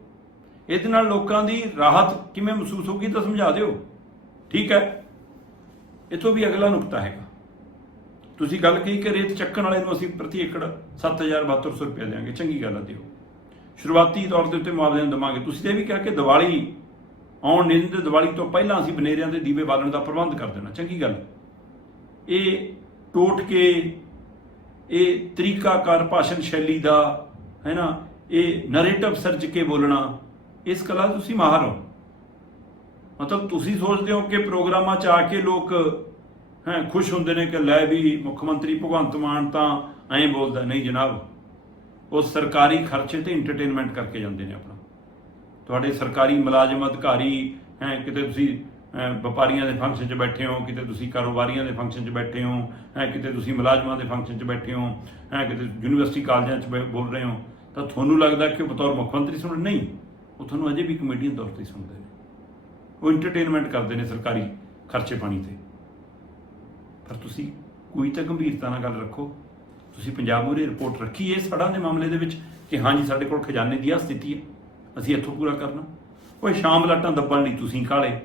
ਇਹਦੇ ਨਾਲ ਲੋਕਾਂ ਦੀ ਰਾਹਤ ਕਿਵੇਂ ਮਹਿਸੂਸ ਹੋਊਗੀ ਤਾਂ ਸਮਝਾ ਦਿਓ। ਠੀਕ ਹੈ? ਇਹ ਵੀ ਅਗਲਾ ਨੁਕਤਾ ਹੈਗਾ। ਤੁਸੀਂ ਗੱਲ ਕਹੀ ਕਿ ਰੇਤ ਚੱਕਣ ਵਾਲੇ ਨੂੰ ਅਸੀਂ ਪ੍ਰਤੀ ਏਕੜ 7200 ਰੁਪਏ ਦੇਵਾਂਗੇ ਚੰਗੀ ਗੱਲ ਆ ਦਿਓ। ਸ਼ੁਰੂਆਤੀ ਤੌਰ ਦੇ ਉੱਤੇ ਮੁਆਵਜ਼ੇ ਨੂੰ ਦੇਵਾਂਗੇ। ਤੁਸੀਂ ਇਹ ਵੀ ਕਿਹਾ ਕਿ ਦੀਵਾਲੀ ਆਉਣ ਨਹੀਂ ਦਿੰਦੇ, ਦੀਵਾਲੀ ਤੋਂ ਪਹਿਲਾਂ ਅਸੀਂ ਬਨੇਰਿਆਂ ਦੇ ਦੀਵੇ ਬਾਲਣ ਦਾ ਪ੍ਰਬੰਧ ਕਰ ਦੇਣਾ, ਚੰਗੀ ਗੱਲ। ਇਹ ਟੋਟ ਕੇ, ਇਹ ਤਰੀਕਾਕਾਰ ਭਾਸ਼ਣ ਸ਼ੈਲੀ ਦਾ, ਹੈ ਨਾ, ਇਹ ਨਰੇਟਿਵ ਸਰਜ ਕੇ ਬੋਲਣਾ, ਇਸ ਕਲਾ ਤੁਸੀਂ ਮਾਹਰ ਹੋ। ਮਤਲਬ ਤੁਸੀਂ ਸੋਚਦੇ ਹੋ ਕਿ ਪ੍ਰੋਗਰਾਮਾਂ 'ਚ ਆ ਕੇ ਲੋਕ, ਹੈ, ਖੁਸ਼ ਹੁੰਦੇ ਨੇ ਕਿ ਲੈ ਵੀ ਮੁੱਖ ਮੰਤਰੀ ਭਗਵੰਤ ਮਾਨ ਤਾਂ ਐਂ ਬੋਲਦਾ, ਨਹੀਂ ਜਨਾਬ, ਉਹ ਸਰਕਾਰੀ ਖਰਚੇ ਤੇ ਐਂਟਰਟੇਨਮੈਂਟ ਕਰਕੇ ਜਾਂਦੇ ਨੇ ਆਪਣਾ। ਤੁਹਾਡੇ ਸਰਕਾਰੀ ਮੁਲਾਜ਼ਮ ਅਧਿਕਾਰੀ ਹੈ, ਕਿਤੇ ਤੁਸੀਂ ਵਪਾਰੀਆਂ ਦੇ ਫੰਕਸ਼ਨ 'ਚ ਬੈਠੇ ਹੋ, ਕਿਤੇ ਤੁਸੀਂ ਕਾਰੋਬਾਰੀਆਂ ਦੇ ਫੰਕਸ਼ਨ 'ਚ ਬੈਠੇ ਹੋ, ਹੈ, ਕਿਤੇ ਤੁਸੀਂ ਮੁਲਾਜ਼ਮਾਂ ਦੇ ਫੰਕਸ਼ਨ 'ਚ ਬੈਠੇ ਹੋ, ਹੈ, ਕਿਤੇ ਯੂਨੀਵਰਸਿਟੀ ਕਾਲਜਾਂ 'ਚ ਬੋਲ ਰਹੇ ਹੋ, ਤਾਂ ਤੁਹਾਨੂੰ ਲੱਗਦਾ ਕਿ ਉਹ ਬਤੌਰ ਮੁੱਖ ਮੰਤਰੀ ਸੁਣ, ਨਹੀਂ, ਉਹ ਤੁਹਾਨੂੰ ਅਜੇ ਵੀ ਕਮੇਡੀਅਨ ਤੌਰ ਤੇ ਹੀ ਸੁਣਦੇ ਨੇ। ਉਹ ਐਂਟਰਟੇਨਮੈਂਟ ਕਰਦੇ ਨੇ ਸਰਕਾਰੀ ਖਰਚੇ ਪਾਣੀ ਤੇ। ਪਰ ਤੁਸੀਂ ਕੋਈ ਤਾਂ ਗੰਭੀਰਤਾ ਨਾਲ ਗੱਲ ਰੱਖੋ। ਤੁਸੀਂ ਪੰਜਾਬ ਮੂਹਰੇ ਰਿਪੋਰਟ ਰੱਖੀ ਹੈ ਸੜਾਂ ਦੇ ਮਾਮਲੇ ਦੇ ਵਿੱਚ ਕਿ ਹਾਂਜੀ ਸਾਡੇ ਕੋਲ ਖਜ਼ਾਨੇ ਦੀ ਆ ਸਥਿਤੀ ਹੈ। ਅਸੀਂ ਇੱਥੋਂ ਪੂਰਾ ਕਰਨਾ। ਓਏ ਸ਼ਾਮ ਲਾਟਾਂ ਦੱਬਣ ਲਈ ਤੁਸੀਂ ਕਾਲੇ।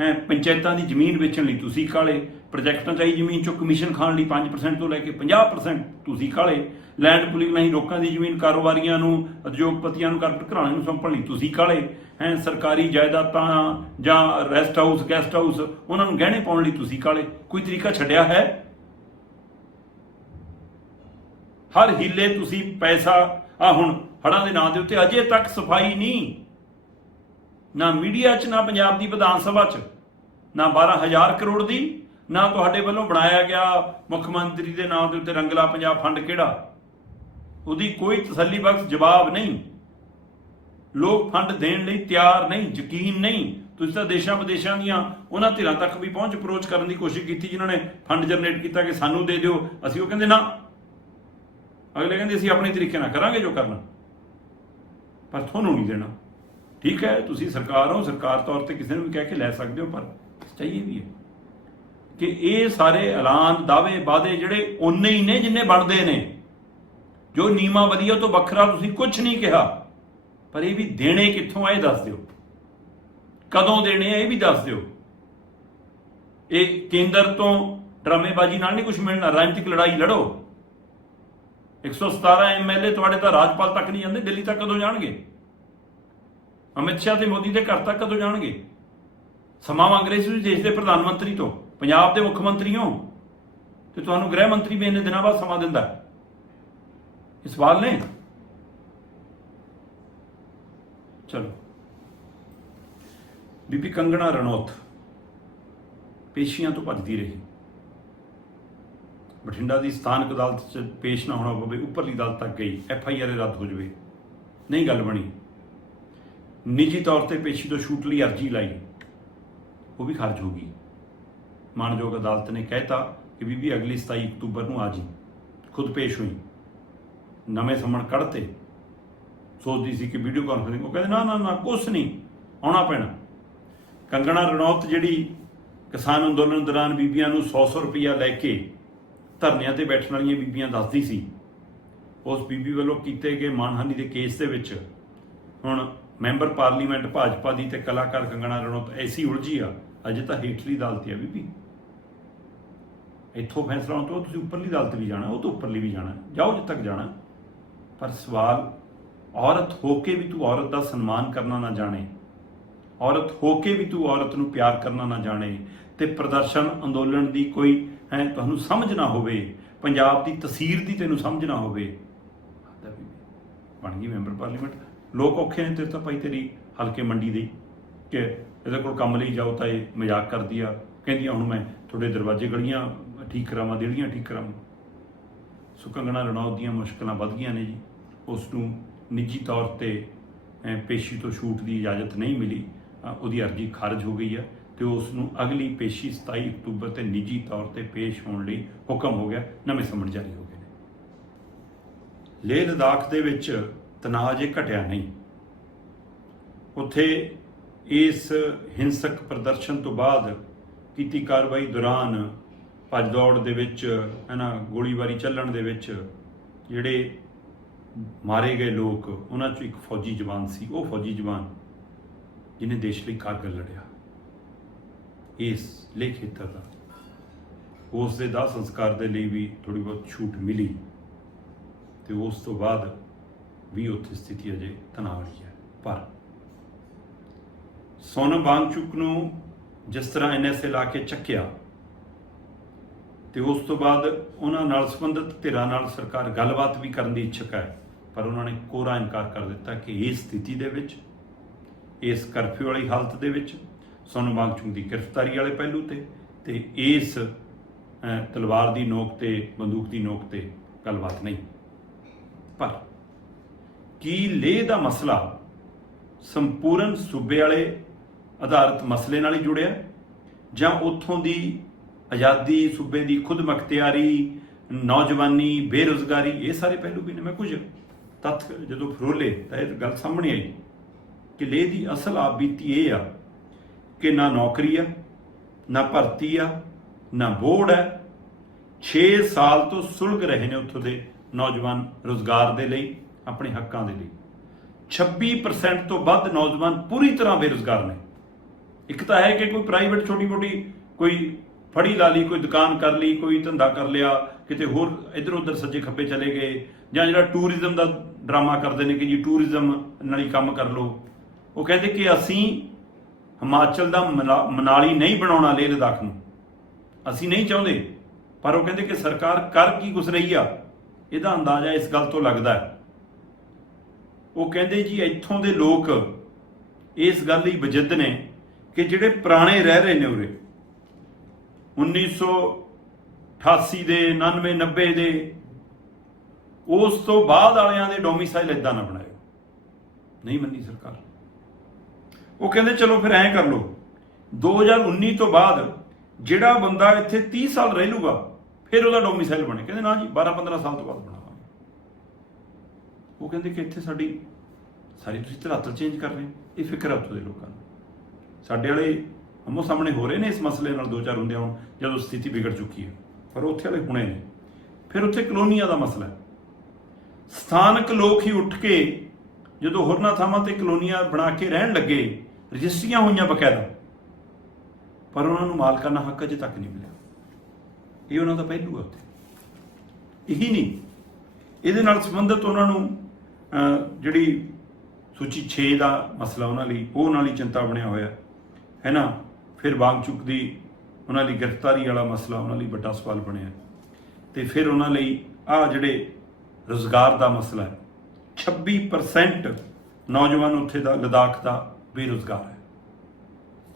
ਹੈ, ਪੰਚਾਇਤਾਂ ਦੀ ਜ਼ਮੀਨ ਵੇਚਣ ਲਈ ਤੁਸੀਂ ਕਾਲੇ। ਪ੍ਰੋਜੈਕਟਾਂ ਚਾਹੀ ਜ਼ਮੀਨ ਚੋਂ ਕਮਿਸ਼ਨ ਖਾਣ ਲਈ 5% ਤੋਂ ਲੈ ਕੇ 50% ਤੁਸੀਂ ਕਾਲੇ। ਲੈਂਡ ਪੁਲਿੰਗ ਨਹੀਂ ਲੋਕਾਂ ਦੀ ਜ਼ਮੀਨ ਕਾਰੋਬਾਰੀਆਂ ਨੂੰ, ਉਦਯੋਗਪਤੀਆਂ ਨੂੰ, ਕਾਰਪੋਰੇਟ ਘਰਾਣੇ ਨੂੰ ਸੌਂਪਣ ਲਈ ਤੁਸੀਂ ਕਾਲੇ। ਹੈ, ਸਰਕਾਰੀ ਜਾਇਦਾਦਾਂ ਜਾਂ ਰੈਸਟ ਹਾਊਸ ਗੈਸਟ ਹਾਊਸ ਉਹਨਾਂ ਨੂੰ ਗਹਿਣੇ ਪਾਉਣ ਲਈ ਤੁਸੀਂ ਕਾਲੇ। ਕੋਈ ਤਰੀਕਾ ਛੱਡਿਆ ਹੈ? ਹਰ ਹਿੱਲੇ ਤੁਸੀਂ ਪੈਸਾ ਆ ਹੁਣ ਹੜਾਂ ਦੇ ਨਾਂ ਦੇ ਉੱਤੇ ਅਜੇ ਤੱਕ ਸਫ਼ਾਈ ਨਹੀਂ। ਨਾ ਮੀਡੀਆ 'ਚ, ਨਾ ਪੰਜਾਬ ਦੀ ਵਿਧਾਨ ਸਭਾ 'ਚ, ਨਾ 12000 ਕਰੋੜ ਦੀ, ਨਾ ਤੁਹਾਡੇ ਵੱਲੋਂ ਬਣਾਇਆ ਗਿਆ ਮੁੱਖ ਮੰਤਰੀ ਦੇ ਨਾਮ ਦੇ ਉੱਤੇ ਰੰਗਲਾ ਪੰਜਾਬ ਫੰਡ ਕਿਹੜਾ? ਉਹਦੀ ਕੋਈ ਤਸੱਲੀ ਬਖਸ਼ ਜਵਾਬ ਨਹੀਂ। ਲੋਕ ਫੰਡ ਦੇਣ ਲਈ ਤਿਆਰ ਨਹੀਂ, ਯਕੀਨ ਨਹੀਂ। ਤੁਸੀਂ ਤਾਂ ਦੇਸ਼ਾਂ ਵਿਦੇਸ਼ਾਂ ਦੀਆਂ ਉਹਨਾਂ ਧਿਰਾਂ ਤੱਕ ਵੀ ਪਹੁੰਚ ਅਪਰੋਚ ਕਰਨ ਦੀ ਕੋਸ਼ਿਸ਼ ਕੀਤੀ, ਜਿਨ੍ਹਾਂ ਨੇ ਫੰਡ ਜਨਰੇਟ ਕੀਤਾ ਕਿ ਸਾਨੂੰ ਦੇ ਦਿਓ। ਅਸੀਂ ਉਹ ਕਹਿੰਦੇ ਨਾ ਅਗਲੇ ਕਹਿੰਦੇ ਅਸੀਂ ਆਪਣੇ ਤਰੀਕੇ ਨਾਲ ਕਰਾਂਗੇ ਜੋ ਕਰਨਾ। ਪਰ ਤੁਹਾਨੂੰ ਨਹੀਂ ਦੇਣਾ। ਠੀਕ ਹੈ, ਤੁਸੀਂ ਸਰਕਾਰ ਹੋ, ਸਰਕਾਰ ਤੌਰ ਤੇ ਕਿਸੇ ਨੂੰ ਵੀ ਕਹਿ ਕੇ ਲੈ ਸਕਦੇ ਹੋ, ਪਰ ਚਾਹੀਏ ਵੀ ਹੈ ਕਿ ਇਹ ਸਾਰੇ ਐਲਾਨ, ਦਾਅਵੇ, ਵਾਅਦੇ ਜਿਹੜੇ ਉਨੇ ਹੀ ਨੇ, ਜਿੰਨੇ ਬਣਦੇ ਨੇ। ਜੋ ਨੀਮਾ ਵਧੀਆ ਤੋਂ ਵੱਖਰਾ ਤੁਸੀਂ ਕੁਝ ਨਹੀਂ ਕਿਹਾ। ਪਰ ਇਹ ਵੀ ਦੇਣੇ ਕਿੱਥੋਂ ਆ, ਇਹ ਦੱਸ ਦਿਓ। ਕਦੋਂ ਦੇਣੇ ਆ, ਇਹ ਵੀ ਦੱਸ ਦਿਓ। ਇਹ ਕੇਂਦਰ ਤੋਂ ਡਰਾਮੇਬਾਜ਼ੀ ਨਾਲ ਨਹੀਂ ਕੁਝ ਮਿਲਣਾ। ਰਾਜਨੀਤਿਕ ਲੜਾਈ ਲੜੋ। 117 ਐਮਐਲਏ ਤੁਹਾਡੇ ਤਾਂ ਰਾਜਪਾਲ ਤੱਕ ਨਹੀਂ ਜਾਂਦੇ, ਦਿੱਲੀ ਤੱਕ ਕਦੋਂ ਜਾਣਗੇ? ਅਮਿਤ ਸ਼ਾਹ ਤੇ ਮੋਦੀ ਦੇ ਘਰ ਤੱਕ ਕਦੋਂ ਜਾਣਗੇ? ਸਮਾਂ ਮੰਗ ਰਹੇ ਸੀ ਦੇਸ਼ ਦੇ ਪ੍ਰਧਾਨ ਮੰਤਰੀ ਤੋਂ, ਪੰਜਾਬ ਦੇ ਮੁੱਖ ਮੰਤਰੀ ਹੋ ਤੇ ਤੁਹਾਨੂੰ ਗ੍ਰਹਿ ਮੰਤਰੀ ਵੀ ਇੰਨੇ ਦਿਨਾਂ ਬਾਅਦ ਸਮਾਂ ਦਿੰਦਾ। ਹੈ। ਇਹ ਸਵਾਲ ਨੇ? ਚਲੋ। ਬੀਬੀ ਕੰਗਣਾ ਰਣੌਤ, ਪੇਸ਼ੀਆਂ ਤੋਂ ਭੱਜਦੀ ਰਹੀ। ਬਠਿੰਡਾ ਦੀ ਸਥਾਨਕ ਅਦਾਲਤ 'ਚ ਪੇਸ਼ ਨਾ ਹੋਣਾ ਪਵੇ ਉੱਪਰਲੀ ਅਦਾਲਤ ਤੱਕ ਗਈ, ਐਫ ਆਈ ਆਰ ਰੱਦ ਹੋ ਜਾਵੇ। ਨਹੀਂ ਗੱਲ ਬਣੀ। ਨਿੱਜੀ ਤੌਰ ਤੇ ਪੇਸ਼ੀ ਤੋਂ ਛੂਟ ਲਈ ਅਰਜ਼ੀ ਲਾਈ। ਉਹ ਵੀ ਖਾਰਜ ਹੋ ਗਈ। ਮਾਨਯੋਗ ਅਦਾਲਤ ਨੇ ਕਹਿਤਾ ਕਿ ਬੀਬੀ ਅਗਲੀ 27 ਅਕਤੂਬਰ ਨੂੰ ਆ ਜੀ। ਖੁਦ ਪੇਸ਼ ਹੋਈ। ਨਵੇਂ ਸਮਣ ਕੱਢਤੇ। ਸੋਚਦੀ ਸੀ ਕਿ ਵੀਡੀਓ ਕਾਨਫਰੰਸਿੰਗ, ਉਹ ਕਹਿੰਦੇ, ਨਾ ਨਾ ਨਾ, ਕੁਛ ਨਹੀਂ, ਆਉਣਾ ਪੈਣਾ। ਕੰਗਣਾ ਰਣੌਤ ਜਿਹੜੀ ਕਿਸਾਨ ਅੰਦੋਲਨ ਦੌਰਾਨ ਬੀਬੀਆਂ ਨੂੰ 100-100 ਰੁਪਇਆ ਲੈ ਕੇ ਧਰਨਿਆਂ ਤੇ ਬੈਠਣ ਵਾਲੀਆਂ ਬੀਬੀਆਂ ਦੱਸਦੀ ਸੀ। ਉਸ ਬੀਬੀ ਵੱਲੋਂ ਕੀਤੇ ਗਏ ਮਾਨਹਾਨੀ ਦੇ ਕੇਸ ਦੇ ਵਿੱਚ ਹੁਣ ਮੈਂਬਰ ਪਾਰਲੀਮੈਂਟ ਭਾਜਪਾ ਦੀ ਤੇ ਕਲਾਕਾਰ ਕੰਗਣਾ ਰਣੌਤ ਐਸੀ ਉਲਝੀ ਆ, ਅਜੇ ਤਾਂ ਹੇਠਲੀ ਅਦਾਲਤ ਆ ਬੀਬੀ। ਇੱਥੋਂ ਫੈਸਲਾ ਹੋਣ ਤੋਂ ਤੁਸੀਂ ਉੱਪਰਲੀ ਅਦਾਲਤ ਵੀ ਜਾਣਾ, ਉਹ ਤੋਂ ਉੱਪਰਲੀ ਵੀ ਜਾਣਾ, ਜਾਓ ਜਿੱਥੇ ਤੱਕ ਜਾਣਾ। ਪਰ ਸਵਾਲ, ਔਰਤ ਹੋ ਕੇ ਵੀ ਤੂੰ ਔਰਤ ਦਾ ਸਨਮਾਨ ਕਰਨਾ ਨਾ ਜਾਣੇ, ਔਰਤ ਹੋ ਕੇ ਵੀ ਤੂੰ ਔਰਤ ਨੂੰ ਪਿਆਰ ਕਰਨਾ ਨਾ ਜਾਣੇ, ਤੇ ਪ੍ਰਦਰਸ਼ਨ, ਅੰਦੋਲਨ ਦੀ ਕੋਈ ਹੈ ਤੁਹਾਨੂੰ ਸਮਝ ਨਾ ਹੋਵੇ ਪੰਜਾਬ ਦੀ ਤਸਵੀਰ ਦੀ ਤੈਨੂੰ ਸਮਝ ਨਾ ਹੋਵੇ। ਬਣ ਗਈ ਮੈਂਬਰ ਪਾਰਲੀਮੈਂਟ। ਲੋਕ ਔਖੇ ਨੇ ਤੇ ਤਾਂ ਭਾਈ ਤੇਰੀ ਹਲਕੇ ਮੰਡੀ ਦੀ ਕਿ ਇਹਦੇ ਕੋਲ ਕੰਮ ਲਈ ਜਾਓ ਤਾਂ ਇਹ ਮਜ਼ਾਕ ਕਰਦੀ ਆ। ਕਹਿੰਦੀ ਆ ਹੁਣ ਮੈਂ ਤੁਹਾਡੇ ਦਰਵਾਜ਼ੇ ਗਲੀਆਂ ਠੀਕ ਕਰਾਵਾਂ ਦੇੜੀਆਂ ਠੀਕ ਕਰਾਵਾਂ। ਸੋ ਕੰਗਣਾ ਰਣੌਤ ਦੀਆਂ ਮੁਸ਼ਕਲਾਂ ਵੱਧ ਗਈਆਂ ਨੇ ਜੀ। ਉਸ ਨੂੰ ਨਿੱਜੀ ਤੌਰ ਤੇ ਪੇਸ਼ੀ ਤੋਂ ਛੂਟ ਦੀ ਇਜਾਜ਼ਤ ਨਹੀਂ ਮਿਲੀ। ਉਹਦੀ ਅਰਜ਼ੀ ਖਾਰਜ ਹੋ ਗਈ ਹੈ ਤੇ ਉਸ ਨੂੰ ਅਗਲੀ ਪੇਸ਼ੀ 27 ਅਕਤੂਬਰ ਤੇ ਨਿੱਜੀ ਤੌਰ ਤੇ ਪੇਸ਼ ਹੋਣ ਲਈ ਹੁਕਮ ਹੋ ਗਿਆ, ਨਵੇਂ ਸਮਣ ਜਾਰੀ ਹੋ ਗਏ ਨੇ। ਲੇਹ ਲਦਾਖ ਦੇ ਵਿੱਚ ਤਣਾਅ ਜੇ ਘਟਿਆ ਨਹੀਂ। ਉੱਥੇ ਇਸ ਹਿੰਸਕ ਪ੍ਰਦਰਸ਼ਨ ਤੋਂ ਬਾਅਦ ਕੀਤੀ ਕਾਰਵਾਈ ਦੌਰਾਨ ਭੱਜ ਦੌੜ ਦੇ ਵਿੱਚ ਹੈ ਨਾ ਗੋਲੀਬਾਰੀ ਚੱਲਣ ਦੇ ਵਿੱਚ ਜਿਹੜੇ ਮਾਰੇ ਗਏ ਲੋਕ, ਉਹਨਾਂ ਚੋਂ ਇੱਕ ਫੌਜੀ ਜਵਾਨ ਸੀ, ਉਹ ਫੌਜੀ ਜਵਾਨ ਜਿਹਨੇ ਦੇਸ਼ ਲਈ ਕਾਰਗਲ ਲੜਿਆ। ਇਸ ਲੇਹ ਖੇਤਰ ਦਾ। ਉਸ ਦੇ ਦਾਹ ਸੰਸਕਾਰ ਦੇ ਲਈ ਵੀ ਥੋੜੀ ਬਹੁਤ ਛੂਟ ਮਿਲੀ ਤੇ ਉਸ ਤੋਂ ਬਾਅਦ ਵੀ ਉੱਥੇ ਸਥਿਤੀ ਅਜੇ ਤਣਾਅ ਵਾਲੀ ਹੈ। ਪਰ ਸੋਨਮ ਵਾਂਗਚੁਕ ਨੂੰ ਜਿਸ ਤਰ੍ਹਾਂ ਐਨਐਸਏ ਲਾ ਕੇ ਚੱਕਿਆ ਤੇ ਉਸ ਤੋਂ ਬਾਅਦ ਉਹਨਾਂ ਨਾਲ ਸੰਬੰਧਿਤ ਧਿਰਾਂ ਨਾਲ ਸਰਕਾਰ ਗੱਲਬਾਤ ਵੀ ਕਰਨ ਦੀ ਇੱਛਕ ਹੈ, ਪਰ ਉਹਨਾਂ ਨੇ ਕੋਰਾ ਇਨਕਾਰ ਕਰ ਦਿੱਤਾ ਕਿ ਇਸ ਸਥਿਤੀ ਦੇ ਵਿੱਚ, ਇਸ ਕਰਫਿਊ ਵਾਲੀ ਹਾਲਤ ਦੇ ਵਿੱਚ ਸੋਨਮ ਵਾਂਗਚੁਕ ਦੀ ਗ੍ਰਿਫਤਾਰੀ ਵਾਲੇ ਪਹਿਲੂ ਤੇ ਤੇ ਇਸ ਤਲਵਾਰ ਦੀ ਨੋਕ ਤੇ, ਬੰਦੂਕ ਦੀ ਨੋਕ ਤੇ ਗੱਲਬਾਤ ਨਹੀਂ। ਪਰ ਕੀ ਲੇਹ ਦਾ ਮਸਲਾ ਸੰਪੂਰਨ ਸੂਬੇ ਵਾਲੇ ਆਧਾਰਿਤ ਮਸਲੇ ਨਾਲ ਹੀ ਜੁੜਿਆ ਜਾਂ ਉੱਥੋਂ ਦੀ ਆਜ਼ਾਦੀ, ਸੂਬੇ ਦੀ ਖੁਦਮਖਤਿਆਰੀ ਨੌਜਵਾਨੀ, ਬੇਰੁਜ਼ਗਾਰੀ, ਇਹ ਸਾਰੇ ਪਹਿਲੂ ਵੀ ਨੇ? ਮੈਂ ਕੁਝ ਤੱਥ ਜਦੋਂ ਫਰੋਲੇ ਤਾਂ ਇਹ ਗੱਲ ਸਾਹਮਣੇ ਆਈ ਕਿ ਲੇਹ ਦੀ ਅਸਲ ਆਪ ਬੀਤੀ ਇਹ ਆ ਕਿ ਨਾ ਨੌਕਰੀ ਆ, ਨਾ ਭਰਤੀ ਆ, ਨਾ ਬੋਰਡ ਹੈ 6 ਸਾਲ ਤੋਂ ਸੁਲਗ ਰਹੇ ਨੇ ਉੱਥੋਂ ਦੇ ਨੌਜਵਾਨ ਰੋਜ਼ਗਾਰ ਦੇ ਲਈ, ਆਪਣੇ ਹੱਕਾਂ ਦੇ ਲਈ। 26% ਤੋਂ ਵੱਧ ਨੌਜਵਾਨ ਪੂਰੀ ਤਰ੍ਹਾਂ ਬੇਰੁਜ਼ਗਾਰ ਨੇ। ਇੱਕ ਤਾਂ ਹੈ ਕਿ ਕੋਈ ਪ੍ਰਾਈਵੇਟ ਛੋਟੀ ਮੋਟੀ ਕੋਈ ਫੜੀ ਲਾ ਲਈ, ਕੋਈ ਦੁਕਾਨ ਕਰ ਲਈ, ਕੋਈ ਧੰਦਾ ਕਰ ਲਿਆ, ਕਿਤੇ ਹੋਰ ਇੱਧਰ ਉੱਧਰ ਸੱਜੇ ਖੱਬੇ ਚਲੇ ਗਏ, ਜਾਂ ਜਿਹੜਾ ਟੂਰਿਜ਼ਮ ਦਾ ਡਰਾਮਾ ਕਰਦੇ ਨੇ ਕਿ ਜੀ ਟੂਰਿਜ਼ਮ ਨਾਲ ਹੀ ਕੰਮ ਕਰ ਲਓ। ਉਹ ਕਹਿੰਦੇ ਕਿ ਅਸੀਂ ਹਿਮਾਚਲ ਦਾ ਮਨਾ- ਮਨਾਲੀ ਨਹੀਂ ਬਣਾਉਣਾ ਲੇਹ ਲਦਾਖ ਨੂੰ। ਅਸੀਂ ਨਹੀਂ ਚਾਹੁੰਦੇ, ਪਰ ਉਹ ਕਹਿੰਦੇ ਕਿ ਸਰਕਾਰ ਕਰ ਕੀ ਕੁਛ ਰਹੀ ਆ। ਇਹਦਾ ਅੰਦਾਜ਼ਾ ਇਸ ਗੱਲ ਤੋਂ ਲੱਗਦਾ ਹੈ। ਉਹ ਕਹਿੰਦੇ ਜੀ ਇੱਥੋਂ ਦੇ ਲੋਕ ਇਸ ਗੱਲ ਲਈ ਵਜਿੱਦ ਨੇ ਕਿ ਜਿਹੜੇ ਪੁਰਾਣੇ ਰਹਿ ਰਹੇ ਨੇ ਉਰੇ 1988 ਦੇ 99 90 ਦੇ, ਉਸ ਤੋਂ ਬਾਅਦ ਵਾਲਿਆਂ ਦੇ ਡੋਮਿਸਾਈਲ ਇਦਾਂ ਨਾ ਬਣਾਇਓ। ਨਹੀਂ ਮੰਨੀ ਸਰਕਾਰ। ਉਹ ਕਹਿੰਦੇ, ਚਲੋ ਫਿਰ ਐਂ ਕਰ ਲਓ। 2019 ਤੋਂ ਬਾਅਦ ਜਿਹੜਾ ਬੰਦਾ ਇੱਥੇ 30 ਸਾਲ ਰਹਿ ਲੂਗਾ, ਫਿਰ ਉਹਦਾ ਡੋਮਿਸਾਈਲ ਬਣੇ। ਕਹਿੰਦੇ, ਨਾ ਜੀ 12 15 ਸਾਲ ਤੋਂ ਬਾਅਦ ਬਣਾਵਾਂਗੇ ਉਹ ਕਹਿੰਦੇ ਕਿ ਇੱਥੇ ਸਾਡੀ, ਸਾਰੀ ਤੁਸੀਂ ਧਰਾਤਲ ਚੇਂਜ ਕਰ ਰਹੇ ਇਹ ਫਿਕਰ ਹੈ ਉੱਥੋਂ ਦੇ ਲੋਕਾਂ ਨੂੰ ਸਾਡੇ ਵਾਲੇ ਹਮੋ ਸਾਹਮਣੇ ਹੋ ਰਹੇ ਨੇ ਇਸ ਮਸਲੇ ਨਾਲ ਦੋ ਚਾਰ ਹੁੰਦੇ ਹੁਣ, ਜਦੋਂ ਸਥਿਤੀ ਵਿਗੜ ਚੁੱਕੀ ਹੈ। ਪਰ ਉੱਥੇ ਵਾਲੇ ਹੁਣੇ ਨੇ। ਫਿਰ ਉੱਥੇ ਕਲੋਨੀਆਂ ਦਾ ਮਸਲਾ ਹੈ। ਸਥਾਨਕ ਲੋਕ ਹੀ ਉੱਠ ਕੇ ਜਦੋਂ ਹੋਰਨਾਂ ਥਾਵਾਂ ਤੇ ਕਲੋਨੀਆਂ ਬਣਾ ਕੇ ਰਹਿਣ ਲੱਗੇ ਰਜਿਸਟਰੀਆਂ ਹੋਈਆਂ ਬਕਾਇਦਾ, ਪਰ ਉਹਨਾਂ ਨੂੰ ਮਾਲਕਾਨਾ ਹੱਕ ਅਜੇ ਤੱਕ ਨਹੀਂ ਮਿਲਿਆ। ਇਹ ਉਹਨਾਂ ਦਾ ਪਹਿਲੂ ਹੈ ਉੱਥੇ। ਇਹੀ ਨਹੀਂ, ਇਹਦੇ ਨਾਲ ਸੰਬੰਧਿਤ ਉਹਨਾਂ ਨੂੰ ਜਿਹੜੀ ਸੂਚੀ 6 ਦਾ ਮਸਲਾ ਉਹਨਾਂ ਲਈ, ਉਹ ਉਹਨਾਂ ਲਈ ਚਿੰਤਾ ਬਣਿਆ ਹੋਇਆ, ਹੈ ਨਾ? ਫਿਰ ਬਾਗਚੁਕ ਦੀ ਉਹਨਾਂ ਲਈ ਗ੍ਰਿਫਤਾਰੀ ਵਾਲਾ ਮਸਲਾ ਉਹਨਾਂ ਲਈ ਵੱਡਾ ਸਵਾਲ ਬਣਿਆ। ਤੇ ਫਿਰ ਉਹਨਾਂ ਲਈ ਆ ਜਿਹੜੇ ਰੋਜ਼ਗਾਰ ਦਾ ਮਸਲਾ ਹੈ 26% ਨੌਜਵਾਨ ਉੱਥੇ ਦਾ, ਲਦਾਖ ਦਾ ਬੇਰੁਜ਼ਗਾਰ ਹੈ।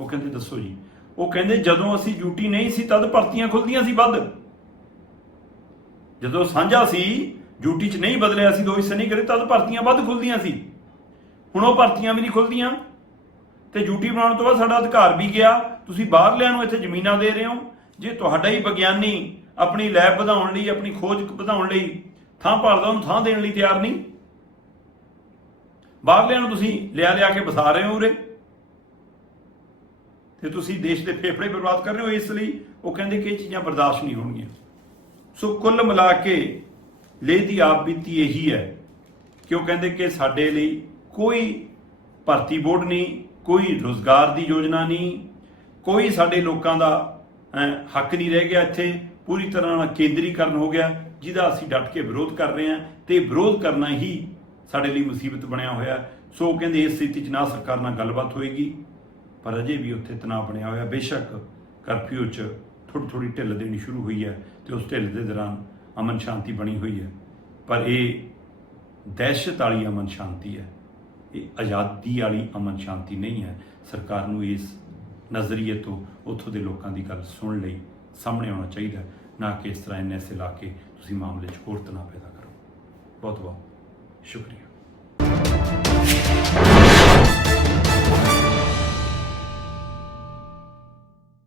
ਉਹ ਕਹਿੰਦੇ, ਦੱਸੋ ਜੀ। ਉਹ ਕਹਿੰਦੇ, ਜਦੋਂ ਅਸੀਂ ਡਿਊਟੀ ਨਹੀਂ ਸੀ, ਤਦ ਭਰਤੀਆਂ ਖੁੱਲਦੀਆਂ ਸੀ, ਵੱਧ। ਜਦੋਂ ਸਾਂਝਾ ਸੀ, ਡਿਊਟੀ 'ਚ ਨਹੀਂ ਬਦਲਿਆ ਸੀ, ਦੋ ਹਿੱਸੇ ਨਹੀਂ ਕਰੇ, ਤਦ ਭਰਤੀਆਂ ਵੱਧ ਖੁੱਲਦੀਆਂ ਸੀ। ਹੁਣ ਉਹ ਭਰਤੀਆਂ ਵੀ ਨਹੀਂ ਖੁੱਲਦੀਆਂ ਤੇ ਡਿਊਟੀ ਬਣਾਉਣ ਤੋਂ ਬਾਅਦ ਸਾਡਾ ਅਧਿਕਾਰ ਵੀ ਗਿਆ। ਤੁਸੀਂ ਬਾਹਰਲਿਆਂ ਨੂੰ ਇੱਥੇ ਜ਼ਮੀਨਾਂ ਦੇ ਰਹੇ ਹੋ। ਜੇ ਤੁਹਾਡਾ ਹੀ ਵਿਗਿਆਨੀ ਆਪਣੀ ਲੈਬ ਵਧਾਉਣ ਲਈ, ਆਪਣੀ ਖੋਜ ਵਧਾਉਣ ਲਈ ਥਾਂ ਭਾਲਦਾ ਉਹਨੂੰ ਥਾਂ ਦੇਣ ਲਈ ਤਿਆਰ ਨਹੀਂ। ਬਾਹਰਲਿਆਂ ਨੂੰ ਤੁਸੀਂ ਲਿਆ ਲਿਆ ਕੇ ਵਸਾ ਰਹੇ ਹੋ ਉਰੇ। ਤੇ ਤੁਸੀਂ ਦੇਸ਼ ਦੇ ਫੇਫੜੇ ਬਰਬਾਦ ਕਰ ਰਹੇ ਹੋ, ਇਸ ਲਈ ਉਹ ਕਹਿੰਦੇ ਕਿ ਇਹ ਚੀਜ਼ਾਂ ਬਰਦਾਸ਼ਤ ਨਹੀਂ ਹੋਣਗੀਆਂ। ਸੋ ਕੁੱਲ ਮਿਲਾ ਕੇ ਲੇਹ ਦੀ ਆਪ ਬੀਤੀ ਇਹੀ ਹੈ ਕਿ ਉਹ ਕਹਿੰਦੇ ਕਿ ਸਾਡੇ ਲਈ ਕੋਈ ਭਰਤੀ ਬੋਰਡ ਨਹੀਂ, ਕੋਈ ਰੋਜ਼ਗਾਰ ਦੀ ਯੋਜਨਾ ਨਹੀਂ, ਕੋਈ ਸਾਡੇ ਲੋਕਾਂ ਦਾ ਹੱਕ ਨਹੀਂ ਰਹਿ ਗਿਆ ਇੱਥੇ। ਪੂਰੀ ਤਰ੍ਹਾਂ ਨਾਲ ਕੇਂਦਰੀਕਰਨ ਹੋ ਗਿਆ, ਜਿਹਦਾ ਅਸੀਂ ਡਟ ਕੇ ਵਿਰੋਧ ਕਰ ਰਹੇ ਹਾਂ ਤੇ ਵਿਰੋਧ ਕਰਨਾ ਹੀ ਸਾਡੇ ਲਈ ਮੁਸੀਬਤ ਬਣਿਆ ਹੋਇਆ ਸੋ ਕਹਿੰਦੇ ਇਸ ਸਥਿਤੀ 'ਚ ਨਾ ਸਰਕਾਰ ਨਾਲ ਗੱਲਬਾਤ ਹੋਏਗੀ, ਪਰ ਅਜੇ ਵੀ ਉੱਥੇ ਤਣਾਅ ਬਣਿਆ ਹੋਇਆ ਬੇਸ਼ੱਕ ਕਰਫਿਊ 'ਚ ਥੋੜੀ ਥੋੜੀ ਢਿੱਲ ਦੇਣੀ ਸ਼ੁਰੂ ਹੋਈ ਹੈ ਤੇ ਉਸ ਢਿੱਲ ਦੇ ਦੌਰਾਨ ਅਮਨ ਸ਼ਾਂਤੀ ਬਣੀ ਹੋਈ ਹੈ। ਪਰ ਇਹ ਦਹਿਸ਼ਤ ਵਾਲੀ ਅਮਨ ਸ਼ਾਂਤੀ ਹੈ। ਇਹ ਆਜ਼ਾਦੀ ਵਾਲੀ ਅਮਨ ਸ਼ਾਂਤੀ ਨਹੀਂ ਹੈ। ਸਰਕਾਰ ਨੂੰ ਇਸ ਨਜ਼ਰੀਏ ਤੋਂ ਉੱਥੋਂ ਦੇ ਲੋਕਾਂ ਦੀ ਗੱਲ ਸੁਣ ਲਈ ਸਾਹਮਣੇ ਆਉਣਾ ਚਾਹੀਦਾ ਨਾ ਕਿ ਇਸ ਤਰ੍ਹਾਂ ਇੰਨੇ ਸੇ ਲਾ ਕੇ ਤੁਸੀਂ ਮਾਮਲੇ 'ਚ ਹੋਰ ਤਣਾਅ ਪੈਦਾ ਕਰੋ। ਬਹੁਤ ਬਹੁਤ ਸ਼ੁਕਰੀਆ।